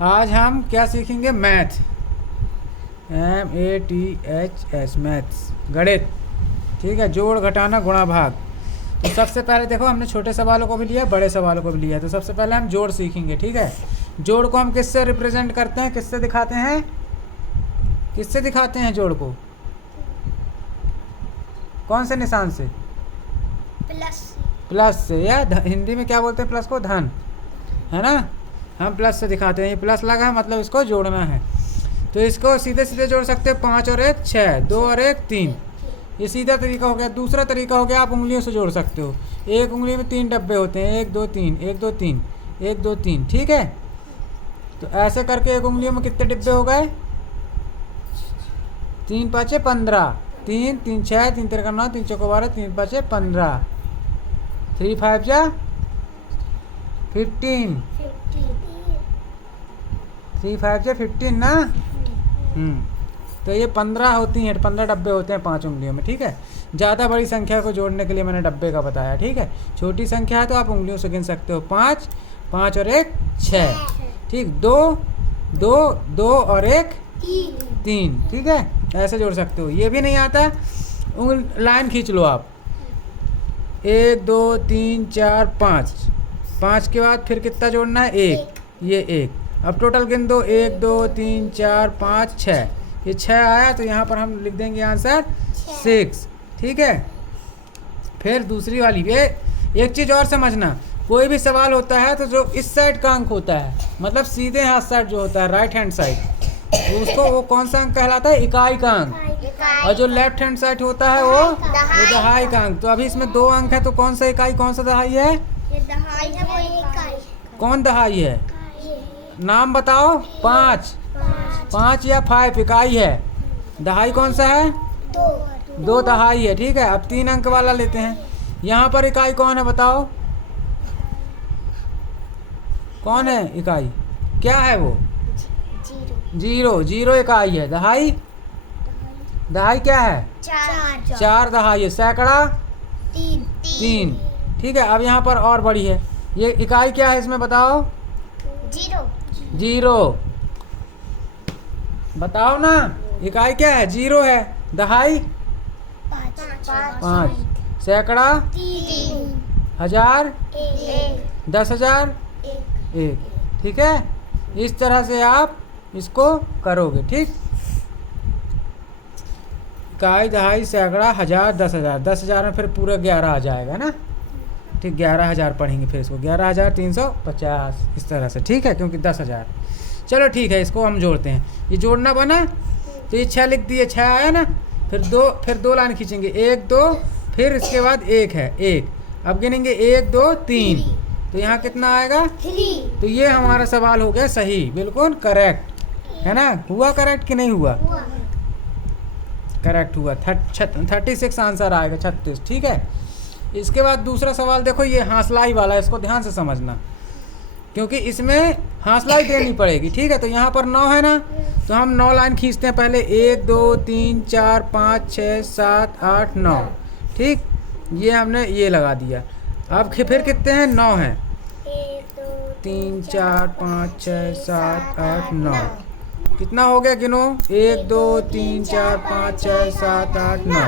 आज हम क्या सीखेंगे? मैथ, MATHS, मैथ्स, गणित। ठीक है, जोड़ घटाना गुणा भाग। तो सबसे पहले देखो, हमने छोटे सवालों को भी लिया, बड़े सवालों को भी लिया। तो सबसे पहले हम जोड़ सीखेंगे। ठीक है, जोड़ को हम किससे रिप्रेजेंट करते हैं, किससे दिखाते हैं? किससे दिखाते हैं जोड़ को? कौन से निशान से? प्लस से, या हिंदी में क्या बोलते हैं प्लस को? धन, है ना। हम प्लस से दिखाते हैं। ये प्लस लगा है मतलब इसको जोड़ना है। तो इसको सीधे सीधे जोड़ सकते हैं। 5 और 1 6, 2 और 1 3। ये सीधा तरीका हो गया। दूसरा तरीका हो गया, आप उंगलियों से जोड़ सकते हो। एक उंगली में 3 डब्बे होते हैं, 1 2 3, 1 2 3, 1 2 3। ठीक है, तो ऐसे करके एक उंगलियों में कितने डिब्बे हो गए? 3 5 15, 3 3 6, 3 3 9, 3 4 12, 3 5 15, 3 5 जा 15, 3 5 जा 15 ना। तो ये 15 होती हैं, 15 डब्बे होते हैं 5 उंगलियों में। ठीक है, ज़्यादा बड़ी संख्या को जोड़ने के लिए मैंने डब्बे का बताया। ठीक है, छोटी संख्या है तो आप उंगलियों से गिन सकते हो। 5 5 और 1 6। ठीक, 2 2 2 और 1 3। ठीक है, ऐसे जोड़ सकते हो। ये भी नहीं आता, लाइन खींच लो आप। 1 2 3 4 5, 5 के बाद फिर कितना जोड़ना है? 1। ये 1। अब टोटल गिन दो, 1 2 3 4 5 6। ये 6 आया तो यहाँ पर हम लिख देंगे आंसर 6। ठीक है, फिर दूसरी वाली। ये एक चीज़ और समझना, कोई भी सवाल होता है तो जो इस साइड का अंक होता है, मतलब सीधे हाथ साइड जो होता है, राइट हैंड साइड, तो उसको वो कौन सा अंक कहलाता है? इकाई का अंक। और जो लेफ्ट हैंड साइड होता है वो दहाई का अंक। तो अभी इसमें 2 अंक है, तो कौन सा इकाई कौन सा दहाई है? कौन दहाई है? नाम बताओ। 5 5 या 5 इकाई है। दहाई कौन सा है? 2 दहाई है। ठीक है, अब 3 अंक वाला लेते हैं। यहाँ पर इकाई कौन है बताओ? कौन है इकाई? क्या है वो? 0। 0 इकाई है। दहाई? दहाई क्या है? 4 दहाई है। सैकड़ा? 3। ठीक है, अब यहाँ पर और बड़ी है। ये इकाई क्या है इसमें बताओ? 0। बताओ ना, इकाई क्या है? 0 है। दहाई? 5। सैकड़ा? 1000? 10,000? 1। ठीक है, इस तरह से आप इसको करोगे। ठीक, इकाई, दहाई, सैकड़ा, 1000, 10,000। 10,000 में फिर पूरा 11 आ जाएगा ना। ठीक, 11,000 पढ़ेंगे फिर इसको। 11,350 इस तरह से। ठीक है, क्योंकि 10,000। चलो ठीक है, इसको हम जोड़ते हैं। ये जोड़ना बना तो ये 6 लिख दिए, 6 आया ना। फिर 2 लाइन खींचेंगे, 1 2, फिर इसके बाद 1 है 1। अब गिनेंगे 1 2 3, तो यहाँ कितना आएगा? 3। तो ये हमारा सवाल हो गया सही, बिल्कुल करेक्ट, है ना। हुआ करेक्ट कि नहीं हुआ? करेक्ट हुआ। 36 आंसर आएगा, 36। ठीक है, इसके बाद दूसरा सवाल देखो, ये हासलाई वाला है। इसको ध्यान से समझना, क्योंकि इसमें हासलाई देनी पड़ेगी। ठीक है, तो यहाँ पर 9 है ना, तो हम 9 लाइन खींचते हैं पहले। 1 2 3 4 5 6 7 8 9। ठीक, ये हमने ये लगा दिया। अब फिर कितने हैं? 9 हैं। 3 4 5 6 7 8 9। कितना हो गया? गिनो। 1 2 3 4 5 6 7 8 9।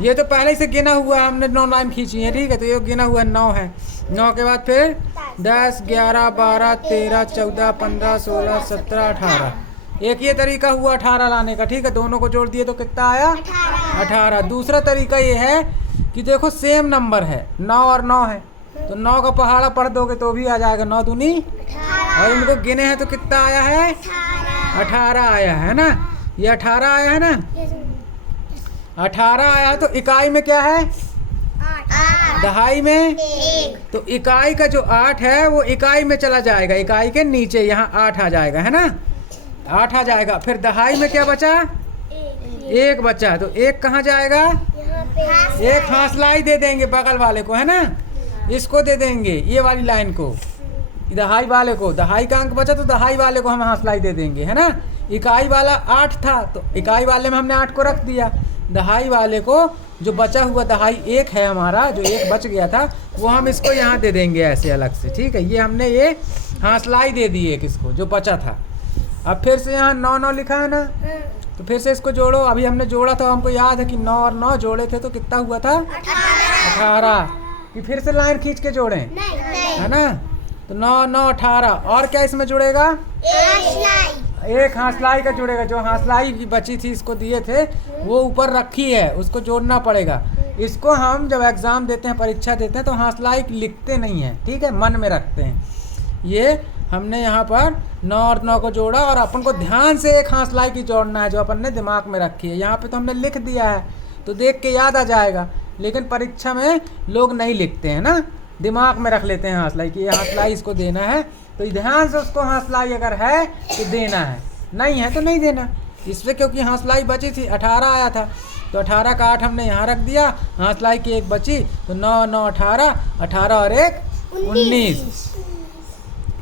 ये तो पहले से गिना हुआ, हमने 9 लाइन खींची है। ठीक है, तो ये गिना हुआ 9 है। 9 के बाद फिर 10 11 12 13 14 15 16 17 18। एक ये तरीका हुआ 18 लाने का। ठीक है, दोनों को जोड़ दिए तो कितना आया? 18। दूसरा तरीका ये है कि देखो सेम नंबर है, 9 और 9 है, तो 9 का पहाड़ा पढ़ दोगे तो भी आ जाएगा। 9 दूनी, और इनको गिने हैं तो कितना आया है? 18 आया है ना। ये 18 आया है ना। 18 आया, तो इकाई में क्या है? 8। दहाई में 1। तो इकाई का जो 8 है वो इकाई में चला जाएगा, इकाई के नीचे यहाँ 8 आ जाएगा, है ना। 8 आ जाएगा। फिर दहाई में क्या बचा? 1 बचा, तो 1 कहाँ जाएगा? एक हासलाई दे देंगे बगल वाले को, है ना। इसको दे देंगे, ये वाली लाइन को, दहाई वाले को। दहाई का अंक बचा तो दहाई वाले को हम हासलाई दे देंगे, है ना। इकाई वाला 8 था तो इकाई वाले में हमने 8 को रख दिया। दहाई वाले को जो बचा हुआ दहाई 1 है हमारा, जो 1 बच गया था, वो हम इसको यहाँ दे देंगे ऐसे अलग से। ठीक है, ये हमने ये हासलाई दे दी एक इसको जो बचा था। अब फिर से यहाँ 9 9 लिखा है ना, तो फिर से इसको जोड़ो। अभी हमने जोड़ा था, हमको याद है कि 9 और 9 जोड़े थे तो कितना हुआ था 18। कि फिर से लाइन खींच के जोड़ें, है ना। तो 9 9 18। और क्या इसमें जुड़ेगा? एक हासलाई का जुड़ेगा। जो हासलाई बची थी इसको दिए थे वो ऊपर रखी है, उसको जोड़ना पड़ेगा। इसको हम जब एग्ज़ाम देते हैं, परीक्षा देते हैं, तो हासलाई लिखते नहीं हैं, ठीक है, मन में रखते हैं। ये हमने यहाँ पर 9 और 9 को जोड़ा और अपन को ध्यान से एक हासलाई की जोड़ना है जो अपन ने दिमाग में रखी है। यहाँ पे तो हमने लिख दिया है तो देख के याद आ जाएगा, लेकिन परीक्षा में लोग नहीं लिखते हैं ना, दिमाग में रख लेते हैं हासलाई की, ये हासलाई इसको देना है। तो ध्यान से उसको हासलाई अगर है तो देना है, नहीं है तो नहीं देना। इससे क्योंकि हासलाई बची थी 18 आया था, तो 18 का 8 हमने यहाँ रख दिया, हासलाई की एक बची, तो 9 9 18, 18 और 1 19।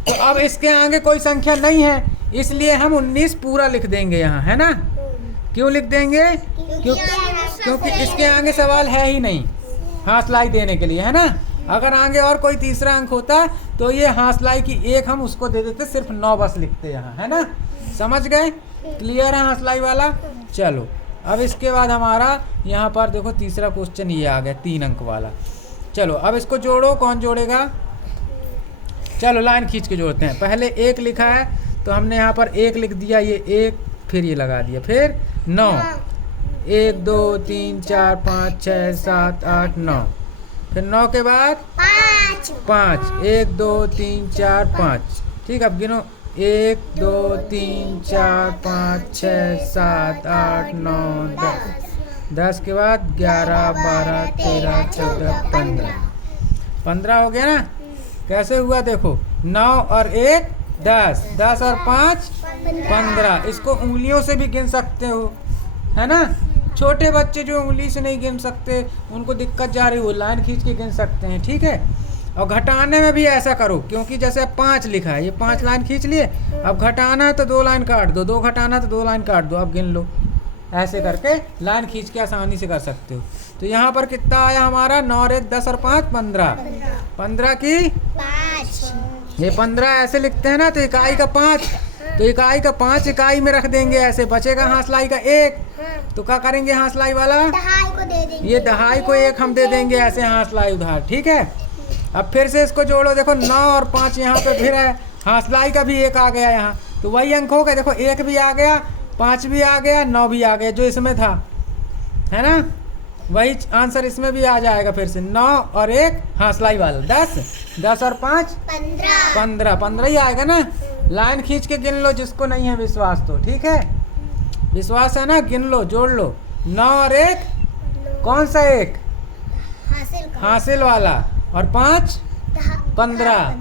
तो अब इसके आगे कोई संख्या नहीं है, इसलिए हम 19 पूरा लिख देंगे यहाँ, है ना। क्यों लिख देंगे? क्योंकि इसके आगे सवाल है ही नहीं हासलाई देने के लिए, है ना। अगर आगे और कोई तीसरा अंक होता तो ये हासलाई की एक हम उसको दे देते, सिर्फ 9 बस लिखते यहाँ, है ना। समझ गए? क्लियर है हासलाई वाला? चलो अब इसके बाद हमारा यहाँ पर देखो तीसरा क्वेश्चन ये आ गया 3 अंक वाला। चलो अब इसको जोड़ो, कौन जोड़ेगा? चलो लाइन खींच के जोड़ते हैं। पहले 1 लिखा है तो हमने यहाँ पर 1 लिख दिया, ये 1, फिर ये लगा दिया, फिर 9, 1 2 3 4 5 6 7 8 9, फिर 9 के बाद 5, 1 2 3 4 5। ठीक, अब गिनो, 1 2 3 4 5 6 7 8 9 10, 10 के बाद 11 12 13 14 15, 15 हो गया ना। कैसे हुआ देखो, 9 और 1 10, 10 और 5 15। इसको उंगलियों से भी गिन सकते हो, है ना। छोटे बच्चे जो उंगली से नहीं गिन सकते, उनको दिक्कत जा रही हो, लाइन खींच के गिन सकते हैं, ठीक है। और घटाने में भी ऐसा करो, क्योंकि जैसे अब 5 लिखा है, ये 5 लाइन खींच लिए, अब घटाना है तो 2 लाइन काट दो, 2 घटाना तो 2 लाइन काट दो, अब गिन लो। ऐसे करके लाइन खींच के आसानी से कर सकते हो। तो यहाँ पर कितना आया हमारा? 9 और 1 10 और 5 15, 15 की 5। ये 15 ऐसे लिखते हैं ना, तो इकाई का 5, तो इकाई का 5 इकाई में रख देंगे, ऐसे बचेगा हासलाई का 1, तो क्या करेंगे हासलाई वाला? दहाई को दे देंगे, ये दहाई को 1 हम दे देंगे, ऐसे हासलाई उधार, ठीक है। अब फिर से इसको जोड़ो, देखो 9 और 5 यहाँ पे फिर है, हासलाई का भी 1 आ गया यहाँ, तो वही अंक हो गए। देखो 1 भी आ गया, 5 भी आ गया, 9 भी आ गया, जो इसमें था, है ना। वही आंसर इसमें भी आ जाएगा फिर से, 9 और 1 हासलाई वाला 10, 10 और 5 15, 15 ही आएगा ना। लाइन खींच के गिन लो, जिसको नहीं है विश्वास तो, ठीक है। विश्वास है ना, गिन लो, जोड़ लो। 9 और 1 कौन सा 1? हासिल वाला, और 5 15,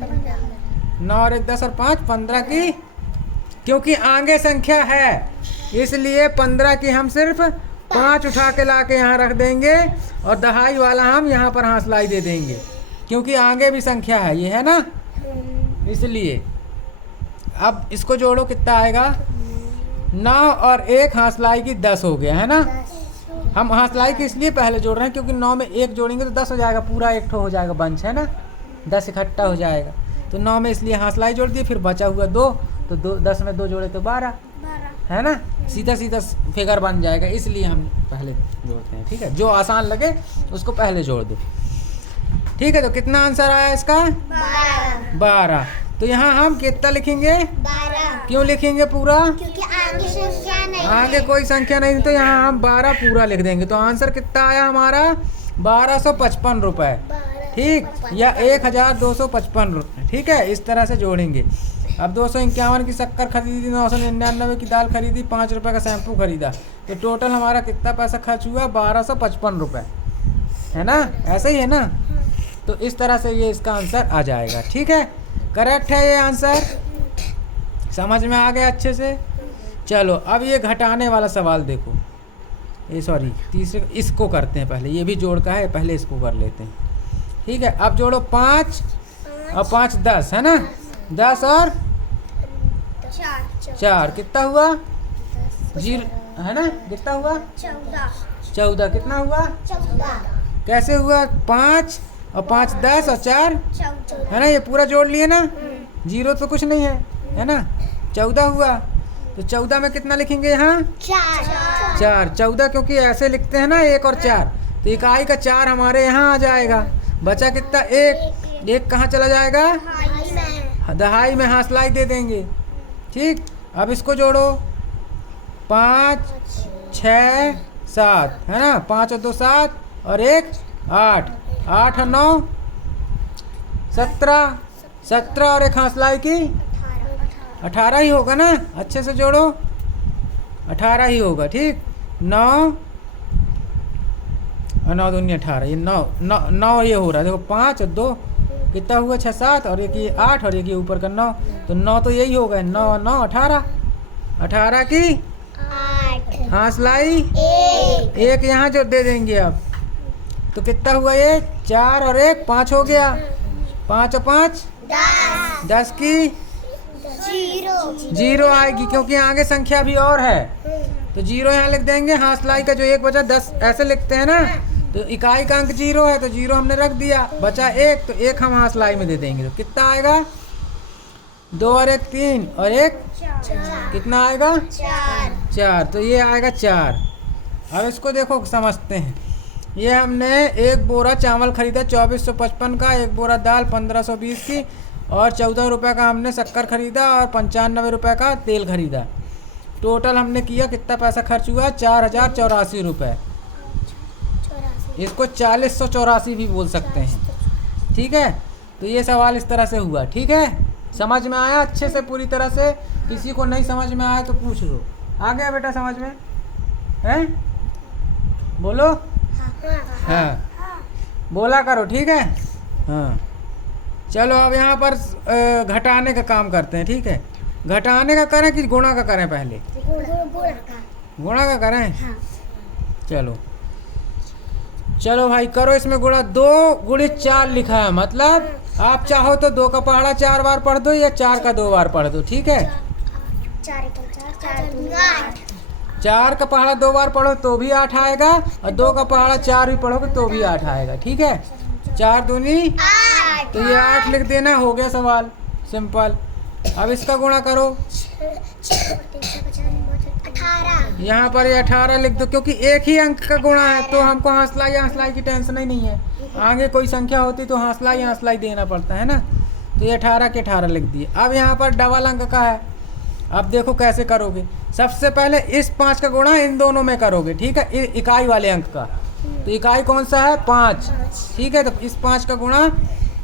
9 और 1 10 और 5 15 की, क्योंकि आगे संख्या है इसलिए 15 की हम सिर्फ 5 उठा के ला के यहाँ रख देंगे, और दहाई वाला हम यहाँ पर हासलाई दे देंगे, क्योंकि आगे भी संख्या है, ये है ना, इसलिए। अब इसको जोड़ो, कितना आएगा? 9 और 1 हासलाई की 10 हो गया, है ना। हम हासलाई की इसलिए पहले जोड़ रहे हैं क्योंकि 9 में 1 जोड़ेंगे तो 10 हो जाएगा, पूरा एक ठो हो जाएगा बंच, है ना, 10 इकट्ठा हो जाएगा। तो 9 में इसलिए हासलाई जोड़ दिए, फिर बचा हुआ 2, तो 10 में 2 जोड़े तो 12, है ना। सीधा सीधा फिगर बन जाएगा, इसलिए हम पहले जोड़ते हैं, ठीक है। जो आसान लगे उसको पहले जोड़ दो, ठीक है। तो कितना आंसर आया इसका? 12। तो यहाँ हम कितना लिखेंगे? 12। क्यों लिखेंगे पूरा? क्योंकि आगे संख्या नहीं, आगे कोई संख्या नहीं, तो यहाँ हम 12 पूरा लिख देंगे। तो आंसर कितना आया हमारा? 1255 रुपये, ठीक, या 1255 रुपये, ठीक है। इस तरह से जोड़ेंगे। अब 251 की शक्कर खरीदी, 999 की दाल खरीदी, 5 रुपये का शैम्पू खरीदा, तो टोटल हमारा कितना पैसा खर्च हुआ? 1255 रुपये, है ना। ऐसे ही है ना। तो इस तरह से ये इसका आंसर आ जाएगा, ठीक है। करेक्ट है ये आंसर, समझ में आ गया अच्छे से। चलो अब ये घटाने वाला सवाल देखो, ये सॉरी तीसरे, इसको करते हैं पहले, ये भी जोड़ का है, पहले इसको कर लेते हैं, ठीक है। अब जोड़ो 5 और 5 10, है ना, 10 और 4 कितना हुआ? 0, है ना, कितना हुआ? 14। कितना हुआ? 14। कैसे हुआ? 5 और 5 10 और 4, है ना, ये पूरा जोड़ लिए ना, जीरो तो कुछ नहीं है ना। 14 हुआ, तो 14 में कितना लिखेंगे यहाँ? 4। 14 क्योंकि ऐसे लिखते हैं ना 1 और 4, तो इकाई का 4 हमारे यहाँ आ जाएगा। बचा कितना? 1। 1 कहाँ चला जाएगा? दहाई में हासलाई दे देंगे। ठीक, अब इसको जोड़ो। 5 6 7 है ना। 5 और 2 7 और 1 8। 8 और 9 17। 17 और 1 हासलाई की 18 ही होगा ना। अच्छे से जोड़ो, 18 ही होगा। ठीक, 9 और 9 दूनी 18, ये 9 ये हो रहा है। देखो 5 और 2 कितना हुआ? 6 7 और एक ये 8 और एक ये ऊपर का 9, तो 9 तो यही होगा। 9 और 9 18। 18 की 8 हासलाई 1 यहाँ जो दे देंगे। अब तो कितना हुआ? ये 4 और 1 5 हो गया। 5 और 5 10 की 0 आएगी, क्योंकि आगे संख्या भी और है, तो 0 यहाँ लिख देंगे। हासलाई का जो 1 बचा 10 ऐसे लिखते हैं ना, तो इकाई का अंक 0 है, तो 0 हमने रख दिया। बचा 1, तो 1 हम हासलाई में दे देंगे। तो कितना आएगा? 2 और 1 3 और 1 कितना आएगा? 4। तो ये आएगा 4। अब इसको देखो, समझते हैं। ये हमने 1 बोरा चावल खरीदा 2455 का, 1 बोरा दाल 1520 की, और 14 रुपये का हमने शक्कर खरीदा, और 95 रुपये का तेल खरीदा। टोटल हमने किया, कितना पैसा खर्च हुआ? 4084 रुपये। इसको 4084 भी बोल सकते हैं। ठीक है, तो ये सवाल इस तरह से हुआ। ठीक है, समझ में आया अच्छे से पूरी तरह से? किसी को नहीं समझ में आया तो पूछ लो। आ गया बेटा समझ में? हैं? बोलो। हाँ, बोला करो। ठीक है, हाँ। चलो अब यहाँ पर घटाने का काम करते हैं। ठीक है, घटाने का करें कि गुणा का करें? पहले गुणा का करें। चलो भाई करो इसमें गुणा। 2 गुणित 4 लिखा है, मतलब आप चाहो तो 2 का पहाड़ा 4 बार पढ़ दो, या 4 का 2 बार पढ़ दो। ठीक है, 4 का पहाड़ा 2 बार पढ़ो तो भी 8 आएगा, और 2 का पहाड़ा 4 भी पढ़ोगे तो भी 8 आएगा। ठीक है, 4 दूनी 8, तो ये 8 लिख देना। हो गया सवाल, सिंपल। अब इसका गुणा करो। 18। यहाँ पर ये 18 लिख दो, क्योंकि एक ही अंक का गुणा है, तो हमको हासलाई की टेंशन ही नहीं है। आगे कोई संख्या होती तो हासलाई देना पड़ता है ना। तो ये 18 के 18 लिख दिए। अब यहाँ पर डबल अंक का है। अब देखो कैसे करोगे। सबसे पहले इस 5 का गुणा इन दोनों में करोगे। ठीक है, इकाई वाले अंक का। तो इकाई कौन सा है? 5। ठीक है, तो इस 5 का गुणा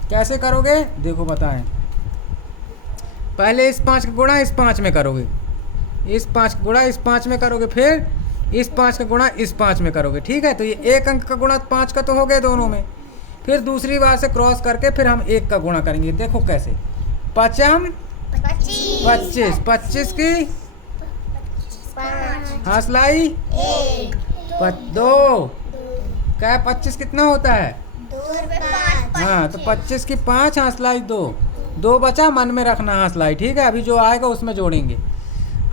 कैसे करोगे? देखो बताएं। पहले इस 5 का गुणा इस 5 में करोगे, इस 5 का गुणा इस 5 में करोगे, फिर इस 5 का गुणा इस 5 में करोगे। ठीक है, तो ये एक अंक का गुणा 5 का तो हो गया दोनों में। फिर दूसरी बार से क्रॉस करके फिर हम 1 का गुणा करेंगे। देखो कैसे। 5 25, 25 की हासलाई 2। क्या 25 कितना होता है? 2 हाँ, तो 25 की 5 हासलाई 2 बचा, मन में रखना हासलाई। ठीक है, अभी जो आएगा उसमें जोड़ेंगे।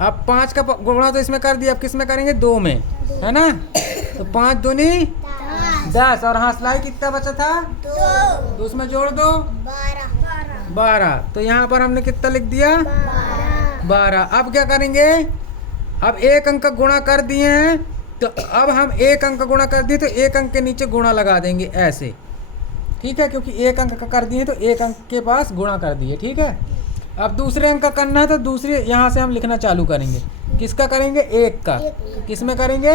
अब 5 का गुणा तो इसमें कर दिया, अब किस में करेंगे? 2 में, है ना। तो 5 दूनी 10, और हासलाई कितना बचा था? 2, तो उसमें जोड़ दो 12। तो यहाँ पर हमने कितना लिख दिया? 12। अब क्या करेंगे? अब एक अंक का गुणा कर दिए हैं, तो अब हम एक अंक का गुणा कर दिए तो एक अंक के नीचे गुणा लगा देंगे ऐसे। ठीक है, क्योंकि एक अंक का कर दिए तो एक अंक के पास गुणा कर दिए। ठीक है, अब दूसरे अंक का करना है, तो दूसरे यहाँ से हम लिखना चालू करेंगे। किसका करेंगे? 1 का। किस में करेंगे?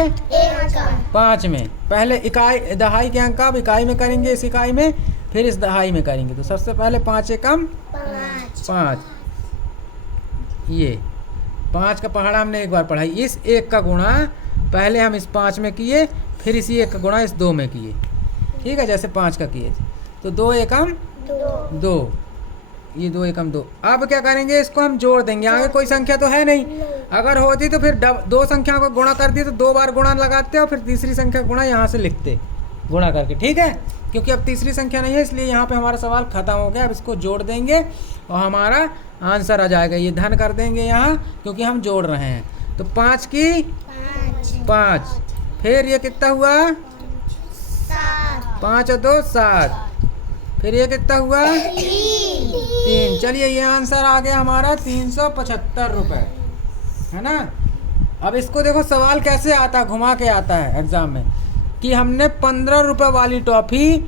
5 में। पहले इकाई दहाई के अंक का अब इकाई में करेंगे, इस इकाई में, फिर इस दहाई में करेंगे। तो सबसे पहले 5 एकम 5। ये 5 का पहाड़ा हमने एक बार पढ़ा। इस 1 का गुणा पहले हम इस 5 में किए, फिर इसी 1 का गुणा इस 2 में किए। ठीक है, जैसे 5 का किए थे। तो 2 एकम 2, ये 2 एकम 2। अब क्या करेंगे? इसको हम जोड़ देंगे। आगे कोई संख्या तो है नहीं, अगर होती तो फिर 2 संख्याओं को गुणा कर दिए तो 2 बार गुणा लगाते और फिर तीसरी संख्या गुणा यहाँ से लिखते गुणा करके। ठीक है, क्योंकि अब तीसरी संख्या नहीं है, इसलिए यहाँ पे हमारा सवाल खत्म हो गया। अब इसको जोड़ देंगे और हमारा आंसर आ जाएगा। ये धन कर देंगे यहाँ, क्योंकि हम जोड़ रहे हैं। तो 5 की 5, फिर ये कितना हुआ? 5 और 2 7, फिर ये कितना हुआ 3। चलिए ये आंसर आ गया हमारा 375 रुपये, है ना। अब इसको देखो सवाल कैसे आता है, घुमा के आता है एग्जाम में कि हमने 15 रुपये वाली टॉफ़ी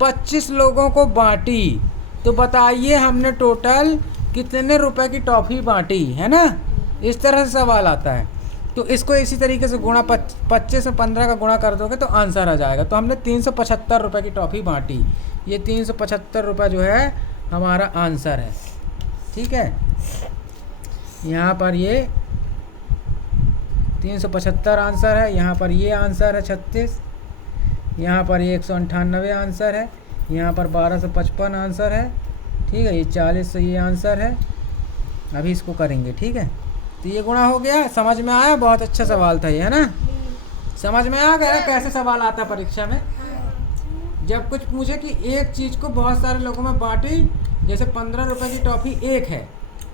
25 लोगों को बांटी, तो बताइए हमने टोटल कितने रुपए की टॉफ़ी बांटी, है ना। इस तरह से सवाल आता है। तो इसको इसी तरीके से गुणा 25 में 15 का गुणा कर दोगे तो आंसर आ जाएगा। तो हमने 375 रुपये की टॉफ़ी बांटी, ये 375 रुपये जो है हमारा आंसर है, ठीक है। यहाँ पर ये 375 आंसर है, यहाँ पर ये आंसर है 36, यहाँ पर ये 198 आंसर है, यहाँ पर 1255 आंसर है, ठीक है। ये 40 से ये आंसर है। अभी इसको करेंगे, ठीक है। तो ये गुणा हो गया, समझ में आया। बहुत अच्छा सवाल था ये, है ना। समझ में आ गया कैसे सवाल आता है परीक्षा में। जब कुछ पूछे कि एक चीज़ को बहुत सारे लोगों में बांटी, जैसे 15 रुपये की टॉफ़ी एक है,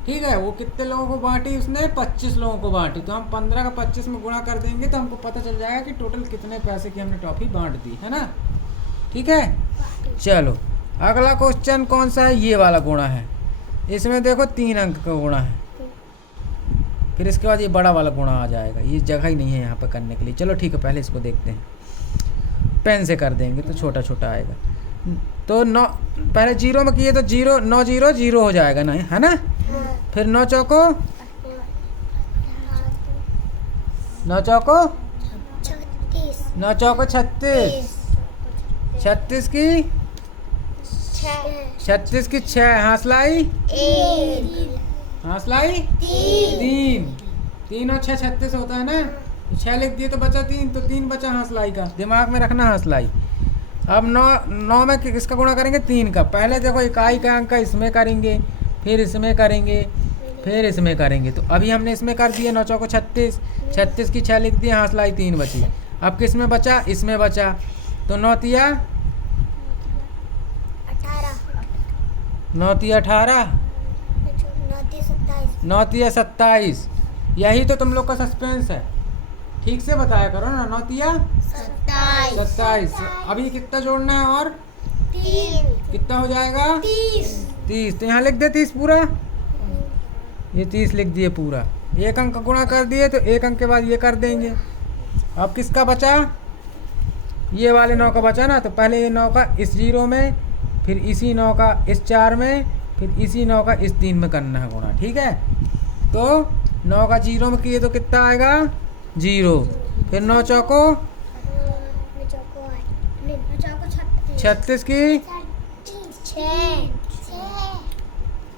ठीक है, वो कितने लोगों को बांटी, उसने 25 लोगों को बांटी, तो हम 15 का 25 में गुणा कर देंगे तो हमको पता चल जाएगा कि टोटल कितने पैसे की हमने टॉफ़ी बांट दी, है ना। ठीक है, चलो अगला क्वेश्चन कौन सा है, ये वाला गुणा है। इसमें देखो 3 अंक का गुणा है, फिर इसके बाद ये बड़ा वाला गुणा आ जाएगा। ये जगह ही नहीं है यहाँ पर करने के लिए। चलो ठीक है, पहले इसको देखते हैं, पेन से कर देंगे तो छोटा छोटा आएगा। तो 9 पहले 0 में किए तो 0 9 0 0 हो जाएगा ना, है ना। फिर 9 चौको 36, 36 की 6, हासलाई 3 और 6 36 होता है ना। 6 लिख दिए तो बचा 3, तो 3 बचा हासलाई का, दिमाग में रखना हासलाई। अब 9 में किसका गुणा करेंगे, 3 का। पहले देखो इकाई का अंक इसमें करेंगे, फिर इसमें करेंगे, फिर इसमें करेंगे। तो अभी हमने इसमें कर दिए 9 चौको 36, 36 की 6 लिख दिए, हासलाई 3 बची। अब किस में बचा, इसमें बचा, तो 9 तिया 18, 9 तिया 27। यही तो तुम लोग का सस्पेंस है, ठीक से बताया करो ना। 9 तिया 27। अभी कितना जोड़ना है, और 3 कितना हो जाएगा 30। तो यहाँ लिख दे 30 पूरा, ये 30 लिख दिए पूरा। एक अंक का गुणा कर दिए तो एक अंक के बाद ये कर देंगे। अब किसका बचा, ये वाले 9 का बचा ना। तो पहले ये 9 का इस 0 में, फिर इसी 9 का इस 4 में, फिर इसी 9 का इस 3 में करना है गुणा, ठीक है। तो 9 का 0 में किए तो कितना आएगा 0, फिर 9 चौको 36 की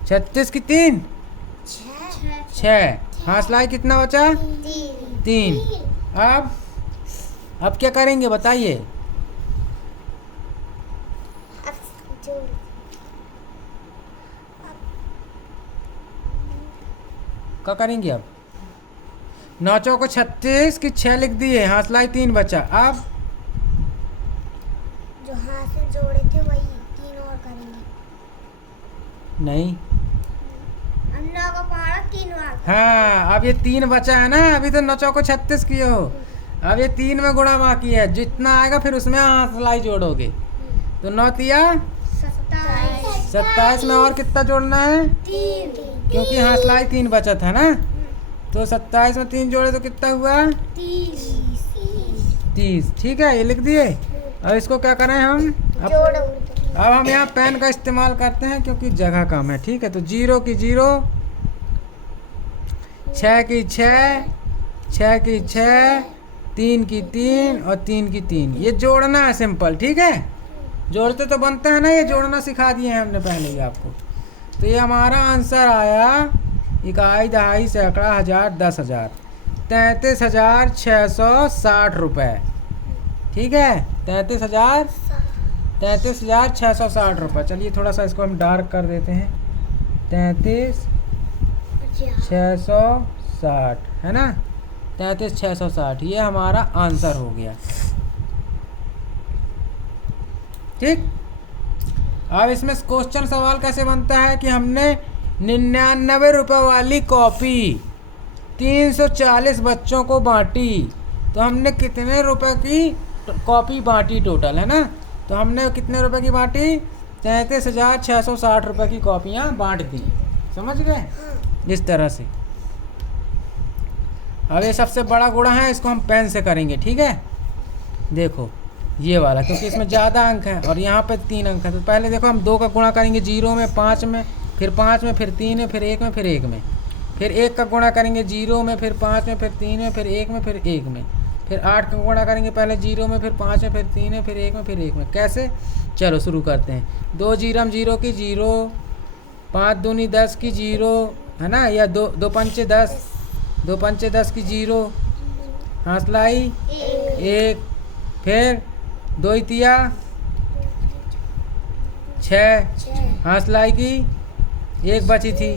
36 की 3 6, हासलाई कितना बचा 3। अब क्या करेंगे बताइए, क्या करेंगे। अब 9 चौको 36 की 6 लिख दिए, हासलाई 3 बचा। अब जो हाथ से जोड़े थे वही 3 और करेंगे। नहीं, अंडा का पहाड़ा 3 बार। हाँ, अब ये 3 बचा है ना। अभी तो 9 चौको 36 किए हो, अब ये 3 में गुणा बाकी है। जितना आएगा फिर उसमें हासलाई जोड़ोगे। तो 9 तिया 27 में और कितना जोड़ना है, 3, क्योंकि हासलाई 3 बचा था ना। तो 27 में 3 जोड़े तो कितना हुआ 30। ठीक है, ये लिख दिए। अब इसको क्या करें हम, अब हम यहाँ पेन का इस्तेमाल करते हैं क्योंकि जगह कम है, ठीक है। तो 0 की 0, 6 की 6, 6 की 6, 3 की 3 और 3 की 3। ये जोड़ना है सिंपल, ठीक है। जोड़ते तो बनते हैं ना, ये जोड़ना सिखा दिए हैं हमने पहले ही आपको। तो ये हमारा आंसर आया इकाई दहाई सैकड़ा हज़ार 10,000 33,660 रुपये, ठीक है। 33,660 रुपये। चलिए थोड़ा सा इसको हम डार्क कर देते हैं, 33,660 है ना, 33,660 ये हमारा आंसर हो गया, ठीक। अब इसमें क्वेश्चन सवाल कैसे बनता है कि हमने 99 रुपये वाली कॉपी 340 बच्चों को बांटी, तो हमने कितने रुपए की कॉपी बांटी टोटल, है ना। तो हमने कितने रुपए की बांटी 33,660 रुपये की कॉपियाँ बांट दी। समझ गए? हाँ। इस तरह से। अब ये सबसे बड़ा गुणा है, इसको हम पेन से करेंगे। ठीक है, देखो ये वाला, क्योंकि इसमें ज़्यादा अंक है और यहाँ पे 3 अंक है। तो पहले देखो हम 2 का गुणा करेंगे 0 में, 5 में, फिर 5 में, फिर 3 में, फिर 1 में, फिर 1 में। फिर 1 का गुणा करेंगे 0 में, फिर 5 में, फिर 3 में, फिर 1 में, फिर 1 में। फिर 8 का गुणा करेंगे पहले 0 में, फिर 5 में, फिर 3 में, फिर 1 में, फिर 1 में। कैसे? चलो शुरू करते हैं। 2 जीरम 0 की 0, 5 दूनी 10 की 0, है ना, या 2 पंचे 10, 2 पंचे 10 की 0, हासलाई 1, फिर 2 तिया 6, हासलाई की 1 बची थी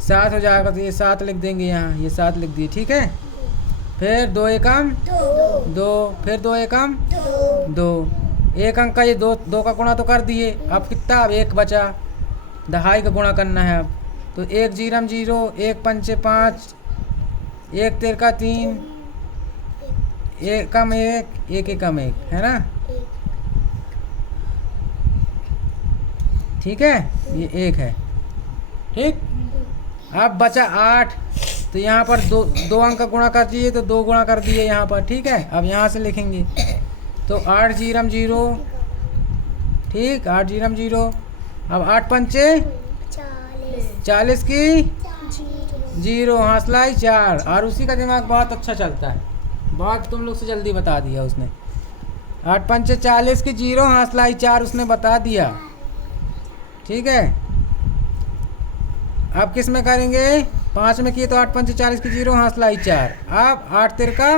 7 हो जाएगा। तो ये 7 लिख देंगे यहाँ, ये 7 लिख दिए। ठीक है, फिर 2 एकम 2, फिर 2 एकम 2, 1 अंक का ये 2 का गुणा तो कर दिए। अब कितना? अब 1 बचा, दहाई का गुणा करना है अब। तो 1 जीरम 0, 1 पंचे 5, 1 तिरका 3, 1 कम 1, 1 एकम 1, है ना। ठीक है, ये 1 है। ठीक, अब बचा 8, तो यहाँ पर 2 अंक का गुणा कर दिए, तो 2 गुणा कर दिए यहाँ पर। ठीक है, अब यहाँ से लिखेंगे तो 8 जीरम 0, ठीक, 8 जीरम 0। अब 8 पंचे 40 की 0, हासलाई 4। और उसी का दिमाग बहुत अच्छा चलता है, बहुत तुम लोग से जल्दी बता दिया उसने। 8 पंचे 40 की 0, हासलाई 4 उसने बता दिया। ठीक है, अब किस में करेंगे? 5 में किए तो 8 पंचे 40 की 0, हासलाई 4। अब 8 तिरका